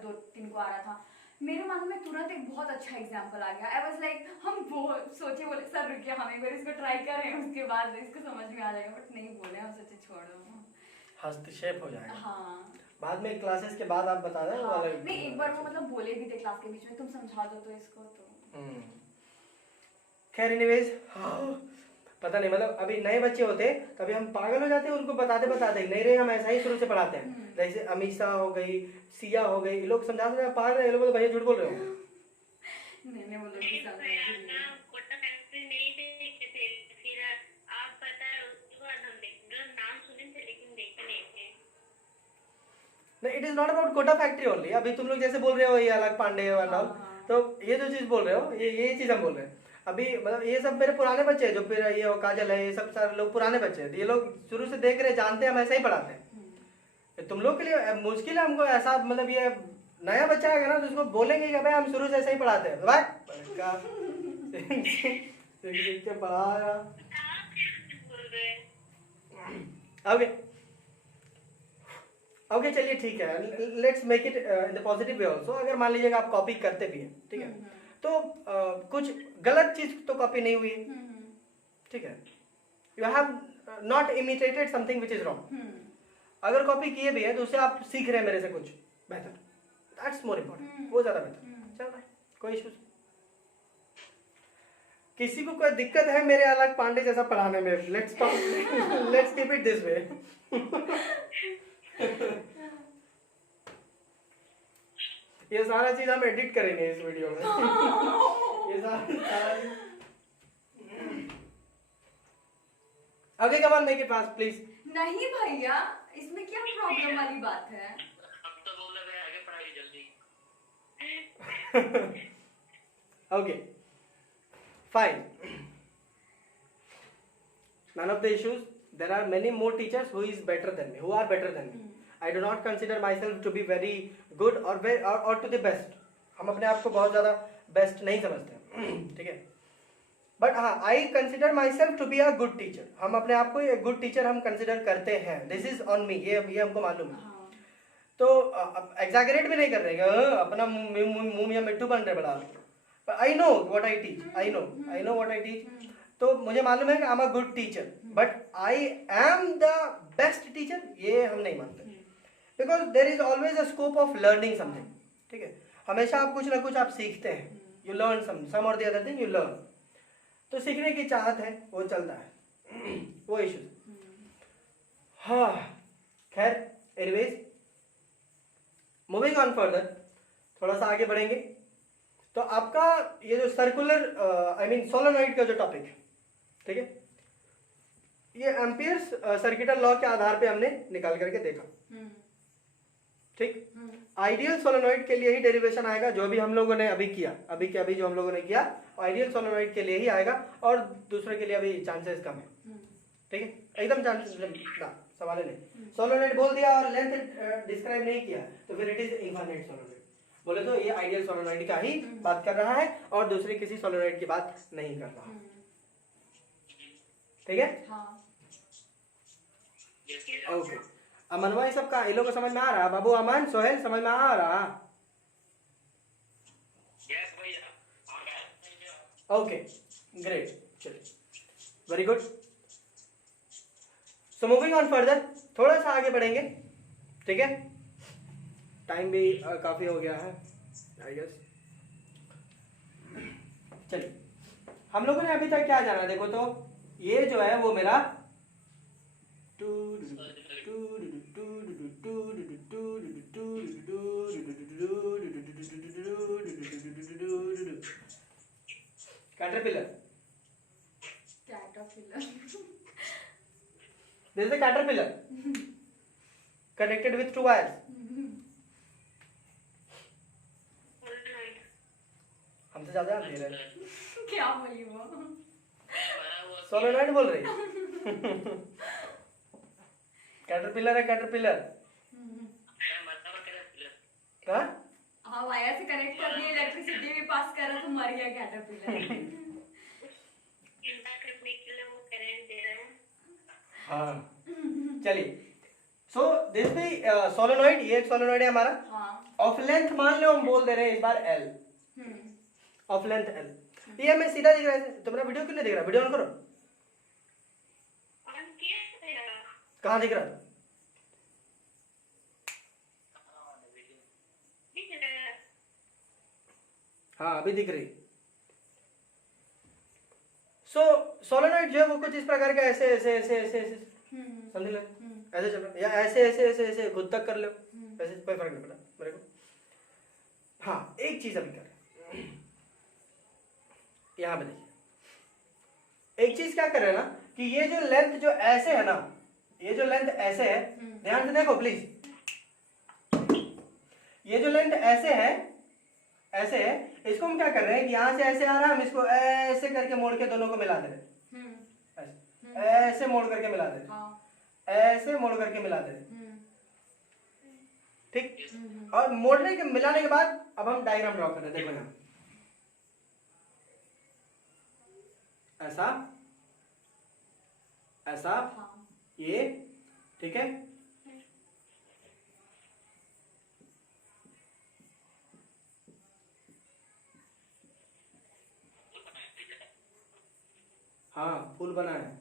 2-3 को आ रहा था, मेरे मन में तुरंत एक बहुत अच्छा एग्जांपल आ गया। आई वाज लाइक, हम वो सोचे, बोले सर रुकिए हम एक बार इसको ट्राई करें, उसके बाद इसको समझ में आ जाएगा, बट नहीं बोले, हम सोचे छोड़ो, हस्तक्षेप हो जाएगा। हाँ, बाद में क्लासेस के बाद आप बता दें। हाँ, नहीं एक बार वो मतलब बोले भी थे क्लास के बीच में, तुम समझा दो तो इसको, तो खैर एनीवेज, पता नहीं, मतलब अभी नए बच्चे होते कभी हम पागल हो जाते हैं उनको बताते नहीं रहे, हम ऐसा ही शुरू से पढ़ाते हैं। जैसे अमीषा हो गई, सिया हो गई, लोग समझाते हैं पागल, ये लोग तो भैया झूठ बोल रहे हो। नहीं बोलो कि समझ कोटा फैक्ट्री नहीं देखे थे, फिर आप पता है उसके बाद हम देख नाम सुने थे लेकिन देखे नहीं थे। नहीं, it is not about Kota factory only. अभी तुम लोग जैसे बोल रहे हो ये अलग पांडे और ऑल, तो ये जो चीज बोल रहे हो ये चीज हम बोल रहे हैं। अभी मतलब ये सब मेरे पुराने बच्चे हैं, जो फिर ये काजल है, ये सब सारे लोग पुराने बच्चे हैं, ये लोग शुरू से देख रहे, जानते हैं, हम ऐसा ही पढ़ाते हैं। तुम लोग के लिए मुश्किल है हमको ऐसा, मतलब ये नया बच्चा आएगा ना तो उसको बोलेंगे कि भाई हम शुरू से ऐसा ही पढ़ाते हैं, भाई पढ़ा ओके चलिए ठीक है, let's make it in the positive way also. अगर मान लीजिएगा आप कॉपी करते भी हैं, ठीक है, तो कुछ गलत चीज तो कॉपी नहीं हुई, ठीक है, you have not imitated something which is wrong. अगर कॉपी किए भी है तो उससे आप सीख रहे हैं मेरे से कुछ बेहतर, दैट्स मोर इम्पोर्टेंट, वो ज्यादा बेहतर। चल रहा है, कोई इश्यूज? किसी को कोई दिक्कत है मेरे अलग पांडे जैसा पढ़ाने में? Let's keep it this way. ये सारा चीज हम एडिट करेंगे इस वीडियो में। ये सारा okay, come on, make it fast please. नहीं भैया, इसमें क्या प्रॉब्लम वाली बात है? अब तो बोल रहे हैं आगे पढ़ाई जल्दी। Okay, fine. None of the issues. There are many more teachers who is better than me, who are better than me. I do not consider myself to be very good or to the best. हम अपने आप को बहुत ज़्यादा best नहीं समझते, ठीक है, बट हाँ, I consider myself to be a good teacher. हम अपने आप को एक गुड टीचर हम कंसिडर करते हैं। दिस इज ऑन मी, ये हमको मालूम है। तो एग्जैगरेट भी नहीं कर रहे हैं, अपना मुंह या मिट्टू बन रहे बड़ा। I know what I teach, I know what I teach. तो मुझे मालूम है कि I am a good teacher, but I am the best teacher, ये हम नहीं मानते, because there is always a scope of learning something, ठीक है, हमेशा आप कुछ ना कुछ आप सीखते हैं, यू लर्न सम और the other thing, you learn. तो सीखने की चाहत है, वो चलता है, वो इश्यूज। हाँ खैर एनीवेज, मूविंग ऑन फर्दर, थोड़ा सा आगे बढ़ेंगे। तो आपका ये जो सर्कुलर आई मीन सोलेनॉइड का जो टॉपिक है, ठीक है, ये एम्पियर्स सर्किटल लॉ के आधार पे हमने निकाल करके देखा, ठीक। आइडियल सोलेनॉइड के लिए ही डेरिवेशन आएगा, जो भी हम लोगों ने अभी किया, अभी के अभी जो हम लोगों ने किया आइडियल सोलेनॉइड के लिए ही आएगा, और दूसरे के लिए अभी चांसेस कम है, ठीक है, एकदम चांसेस ना, सवाल नहीं। सोलेनॉइड बोल दिया और लेंथ डिस्क्राइब नहीं किया तो फिर इट इज इनफाइनाइट सोलेनॉइड। बोले तो ये आइडियल सोलेनॉइड का ही बात कर रहा है और दूसरे किसी सोलेनॉइड की बात नहीं कर रहा, ठीक है। ओके, अमनवा ये सब का इन लोगों को समझ में आ रहा? बाबू अमन, सोहेल, समझ में आ रहा? ओके ग्रेट, चलिए very good. So moving on further, थोड़ा सा आगे बढ़ेंगे, ठीक है, टाइम भी काफी हो गया है आई गेस। चलिए, हम लोगों ने अभी तक क्या जाना, देखो तो ये जो है वो मेरा caterpillar, this is a caterpillar connected with two wires. हमसे ज्यादा आप ले रहे हैं। क्या बोली वो? सोलेनॉइड बोल रही कैटरपिलर है, कैटरपिलर। हाँ हाँ, वायर से कनेक्ट कर दिया, इलेक्ट्रिसिटी भी पास कर रहा, तो मर गया कैटरपिलर। हाँ चलिए, सो दिस भी सोलेनॉइड, ये एक सोलेनॉइड है हमारा, ऑफ लेंथ मान लो हम बोल दे रहे हैं इस बार L, ऑफ लेंथ L। ये हमें सीधा दिख रहा है, तुम्हारा वीडियो क्यों नहीं दिख रहा? वीडियो ऑन करो। कहाँ दिख रहा? हाँ अभी दिख रही। सो सोलेनॉइड जो है वो कुछ इस प्रकार का ऐसे ऐसे ऐसे ऐसे ऐसे समझ लो, ऐसे चल रहा, या ऐसे ऐसे ऐसे ऐसे खुद तक कर लो, ऐसे कोई फर्क नहीं पड़ा मेरे को। हाँ एक चीज अभी कर, यहाँ पे देखिए, एक चीज क्या कर रहे हैं ना कि ये जो लेंथ जो ऐसे है ना, ये जो लेंथ ऐसे है, ध्यान से देखो प्लीज, ये जो लेंथ ऐसे है, ऐसे है, इसको हम क्या कर रहे हैं कि यहाँ से ऐसे आ रहा है, हम इसको ऐसे करके मोड़ के दोनों को मिला दे रहे, ऐसे मोड़ करके मिला दे रहे, ऐसे मोड़ करके मिला दे रहे, ठीक। और मोड़ने के मिलाने के बाद अब हम डायग्राम ड्रॉ कर रहे हैं, देखो यहाँ ऐसा ऐसा, ये ठीक है, हाँ फूल बना है।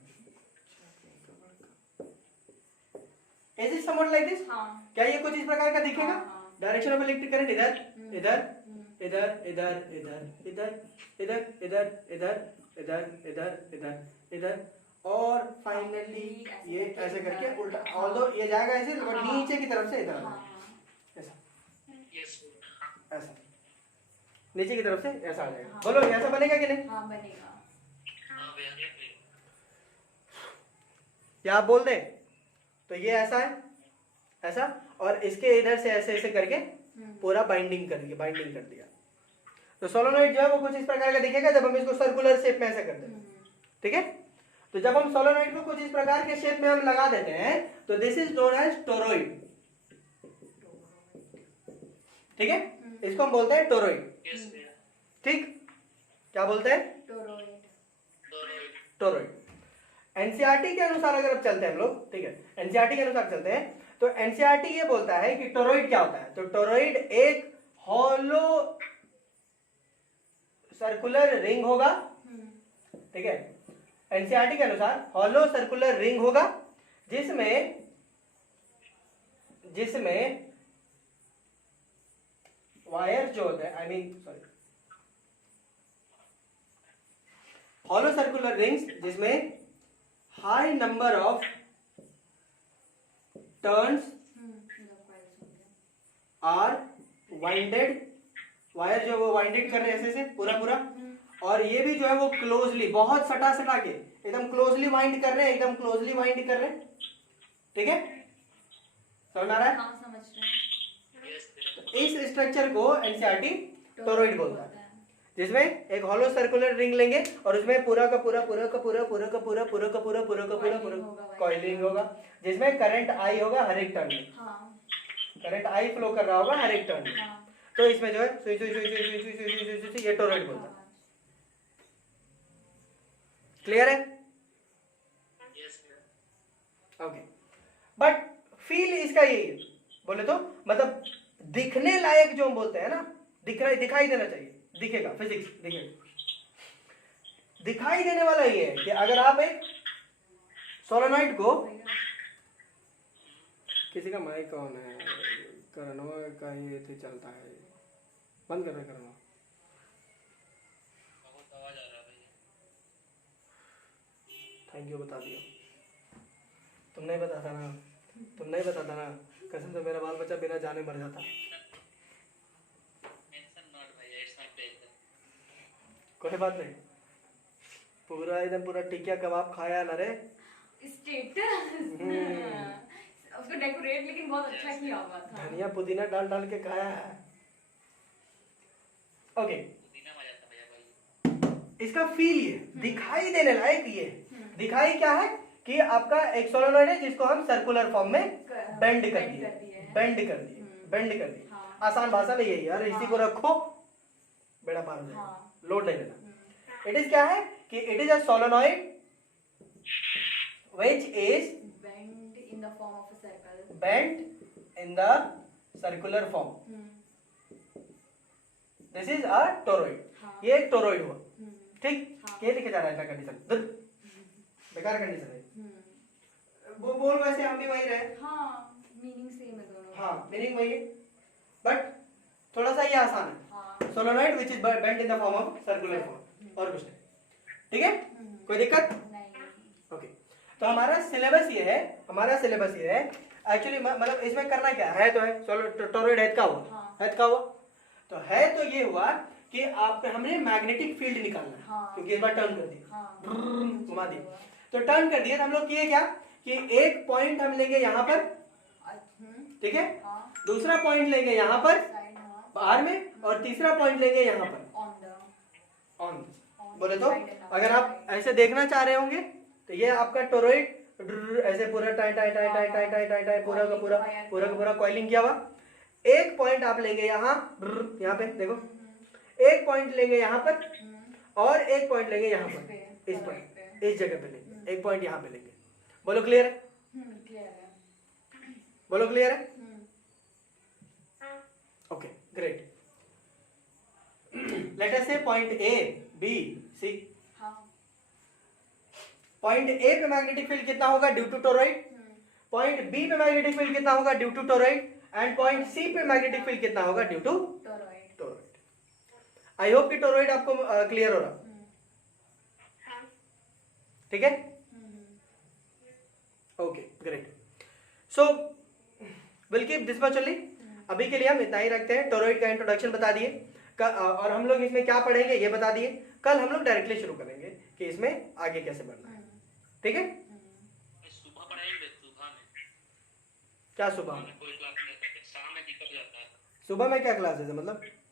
Is it somewhat like this? क्या ये कुछ इस प्रकार का दिखेगा? डायरेक्शन ऑफ इलेक्ट्रिक करंट इधर इधर इधर इधर इधर इधर इधर इधर इधर इधर इधर इधर इधर और फाइनली ये ऐसे करके उल्टा, ऑल्दो ये जाएगा ऐसे और नीचे की तरफ से इधर ऐसा ऐसा नीचे की तरफ से ऐसा आ जाएगा। बोलो ऐसा बनेगा कि नहीं? हाँ बनेगा। क्या आप बोल दे तो ये ऐसा है, ऐसा, और इसके इधर से ऐसे ऐसे करके पूरा बाइंडिंग कर दिया, बाइंडिंग कर दिया। तो सोलेनॉइड जो है वो कुछ इस प्रकार का दिखेगा जब हम इसको सर्कुलर शेप में ऐसे करते हैं, ठीक है। तो जब हम सोलेनॉइड को कुछ इस प्रकार के शेप में हम लगा देते हैं तो this is known as toroid, ठीक है, इसको हम बोलते हैं टोरॉइड, ठीक। क्या बोलते हैं? टोरॉइड। एनसीईआरटी के अनुसार अगर अब चलते हैं हम लोग, ठीक है, एनसीईआरटी के अनुसार चलते हैं तो एनसीईआरटी ये बोलता है कि टोरॉइड क्या होता है। तो टोरॉइड एक हॉलो सर्कुलर रिंग होगा, ठीक है, एनसीईआरटी के अनुसार हॉलो सर्कुलर रिंग होगा जिसमें जिसमें वायर जो होते हैं, I mean sorry, hollow circular rings जिसमें high number of turns are winded, wire जो है वो वाइंडेड कर रहे हैं ऐसे से पूरा पूरा, और ये भी जो है वो क्लोजली, बहुत सटा सटा के एकदम क्लोजली वाइंड कर रहे हैं, एकदम क्लोजली वाइंड कर रहे हैं। ठीक है, समझ आ रहा है? हाँ समझ रहे हैं। तो इस स्ट्रक्चर को एनसीईआरटी टोरॉइड बोलता है, जिसमें एक हॉलो सर्कुलर रिंग लेंगे और उसमें पूरा का पूरा कॉइलिंग होगा, जिसमें करंट आई होगा हर एक टर्न में, करंट आई फ्लो कर रहा होगा हर एक टर्न में। तो इसमें जो है सुई सुई सुई सुई सुई सुई सुई सुई सुई सुई ये टोरॉइड बोलता है। क्लियर है? ओके, बट फील इसका यही है, बोले तो मतलब दिखने लायक जो हम बोलते हैं ना, दिखाई देना चाहिए, दिखेगा, फिजिक्स दिखेगा, दिखाई देने वाला ये है कि अगर आप एक सोलेनॉइड को, किसी का माइक ऑन है, करनवा का ये तो चलता है, बंद कर रहे करनवा, थैंक यू, बता दिया, तुम नहीं बताता ना, तुम नहीं बताता ना, कसम से मेरा बाल बच्चा बिना जाने मर जाता। कोई बात नहीं, पूरा एकदम पूरा टिकिया कबाब खाया ना रे, स्टेटस उसको डेकोरेट लेकिन बहुत अच्छा किया हुआ था, धनिया पुदीना डाल डाल के खाया है। ओके, इसका फील ये दिखाई देने लायक ये दिखाई क्या है कि आपका एक सोलेनॉइड है जिसको हम सर्कुलर फॉर्म में बेंड कर दिए। आसान भाषा में यही यार, इसी को रखो बेड़ा पार हो जाएगा, लोड नहीं लेना। इट इज क्या है कि it is a solenoid which is bend in the form of a circle, bent in the circular form. This is a toroid, ये एक टोरॉइड हुआ। ठीक, ये लिखे जा रहा है कंडीशन, बेकार कंडीशन है, वो बोल वैसे हम भी वही रहे, मीनिंग सेम है दोनों, हाँ मीनिंग वही है, बट थोड़ा सा ये आसान है, solenoid which is bent in the form of circular form, और कुछ नहीं। ठीक है, कोई दिक्कत नहीं। ओके, तो हमारा सिलेबस ये है, एक्चुअली मतलब इसमें करना क्या है, तो है टोरॉइड हेड का हुआ, तो है तो ये हुआ कि आप हमने मैग्नेटिक फील्ड निकालना है, क्योंकि एक बार टर्न कर दिया, घुमा दिया, तो टर्न कर दिया, तो हम लोग किए क्या कि एक पॉइंट हम लेंगे यहाँ पर, ठीक है, दूसरा पॉइंट लेंगे यहाँ पर बाहर में, और तीसरा पॉइंट लेंगे यहाँ पर ऑन। बोले तो अगर आप ऐसे देखना चाह रहे होंगे तो ये आपका टोरॉइड ऐसे पूरा टाइ पूरा का पूरा कॉइलिंग किया हुआ, एक पॉइंट आप लेंगे यहाँ पे देखो, एक पॉइंट लेंगे यहाँ पर और एक पॉइंट लेंगे यहाँ पर, इस पॉइंट इस जगह पे लेंगे, एक पॉइंट यहाँ पे लेंगे। बोलो क्लियर है? बोलो क्लियर है? Okay great, let us say point A B C. Point A पे मैग्नेटिक फील्ड कितना होगा due to toroid, point B पे मैग्नेटिक फील्ड कितना होगा due to toroid, and point C पे मैग्नेटिक फील्ड कितना होगा due to toroid. I hope कि टोरॉइड आपको क्लियर हो रहा, ठीक है? Okay great, so will keep this much only. अभी के लिए हम इतना ही रखते हैं, टोरॉइड का इंट्रोडक्शन बता दिए, और हम लोग इसमें क्या पढ़ेंगे ये बता दिए, कल हम लोग डायरेक्टली शुरू करेंगे कि इसमें आगे कैसे बढ़ना है, ठीक है? सुबह पढ़ाएंगे, सुबह में क्या सुबह में? कोई क्लास नहीं, शाम में दिक्कत जाता है। सुबह में क्या क्लास है मतलब?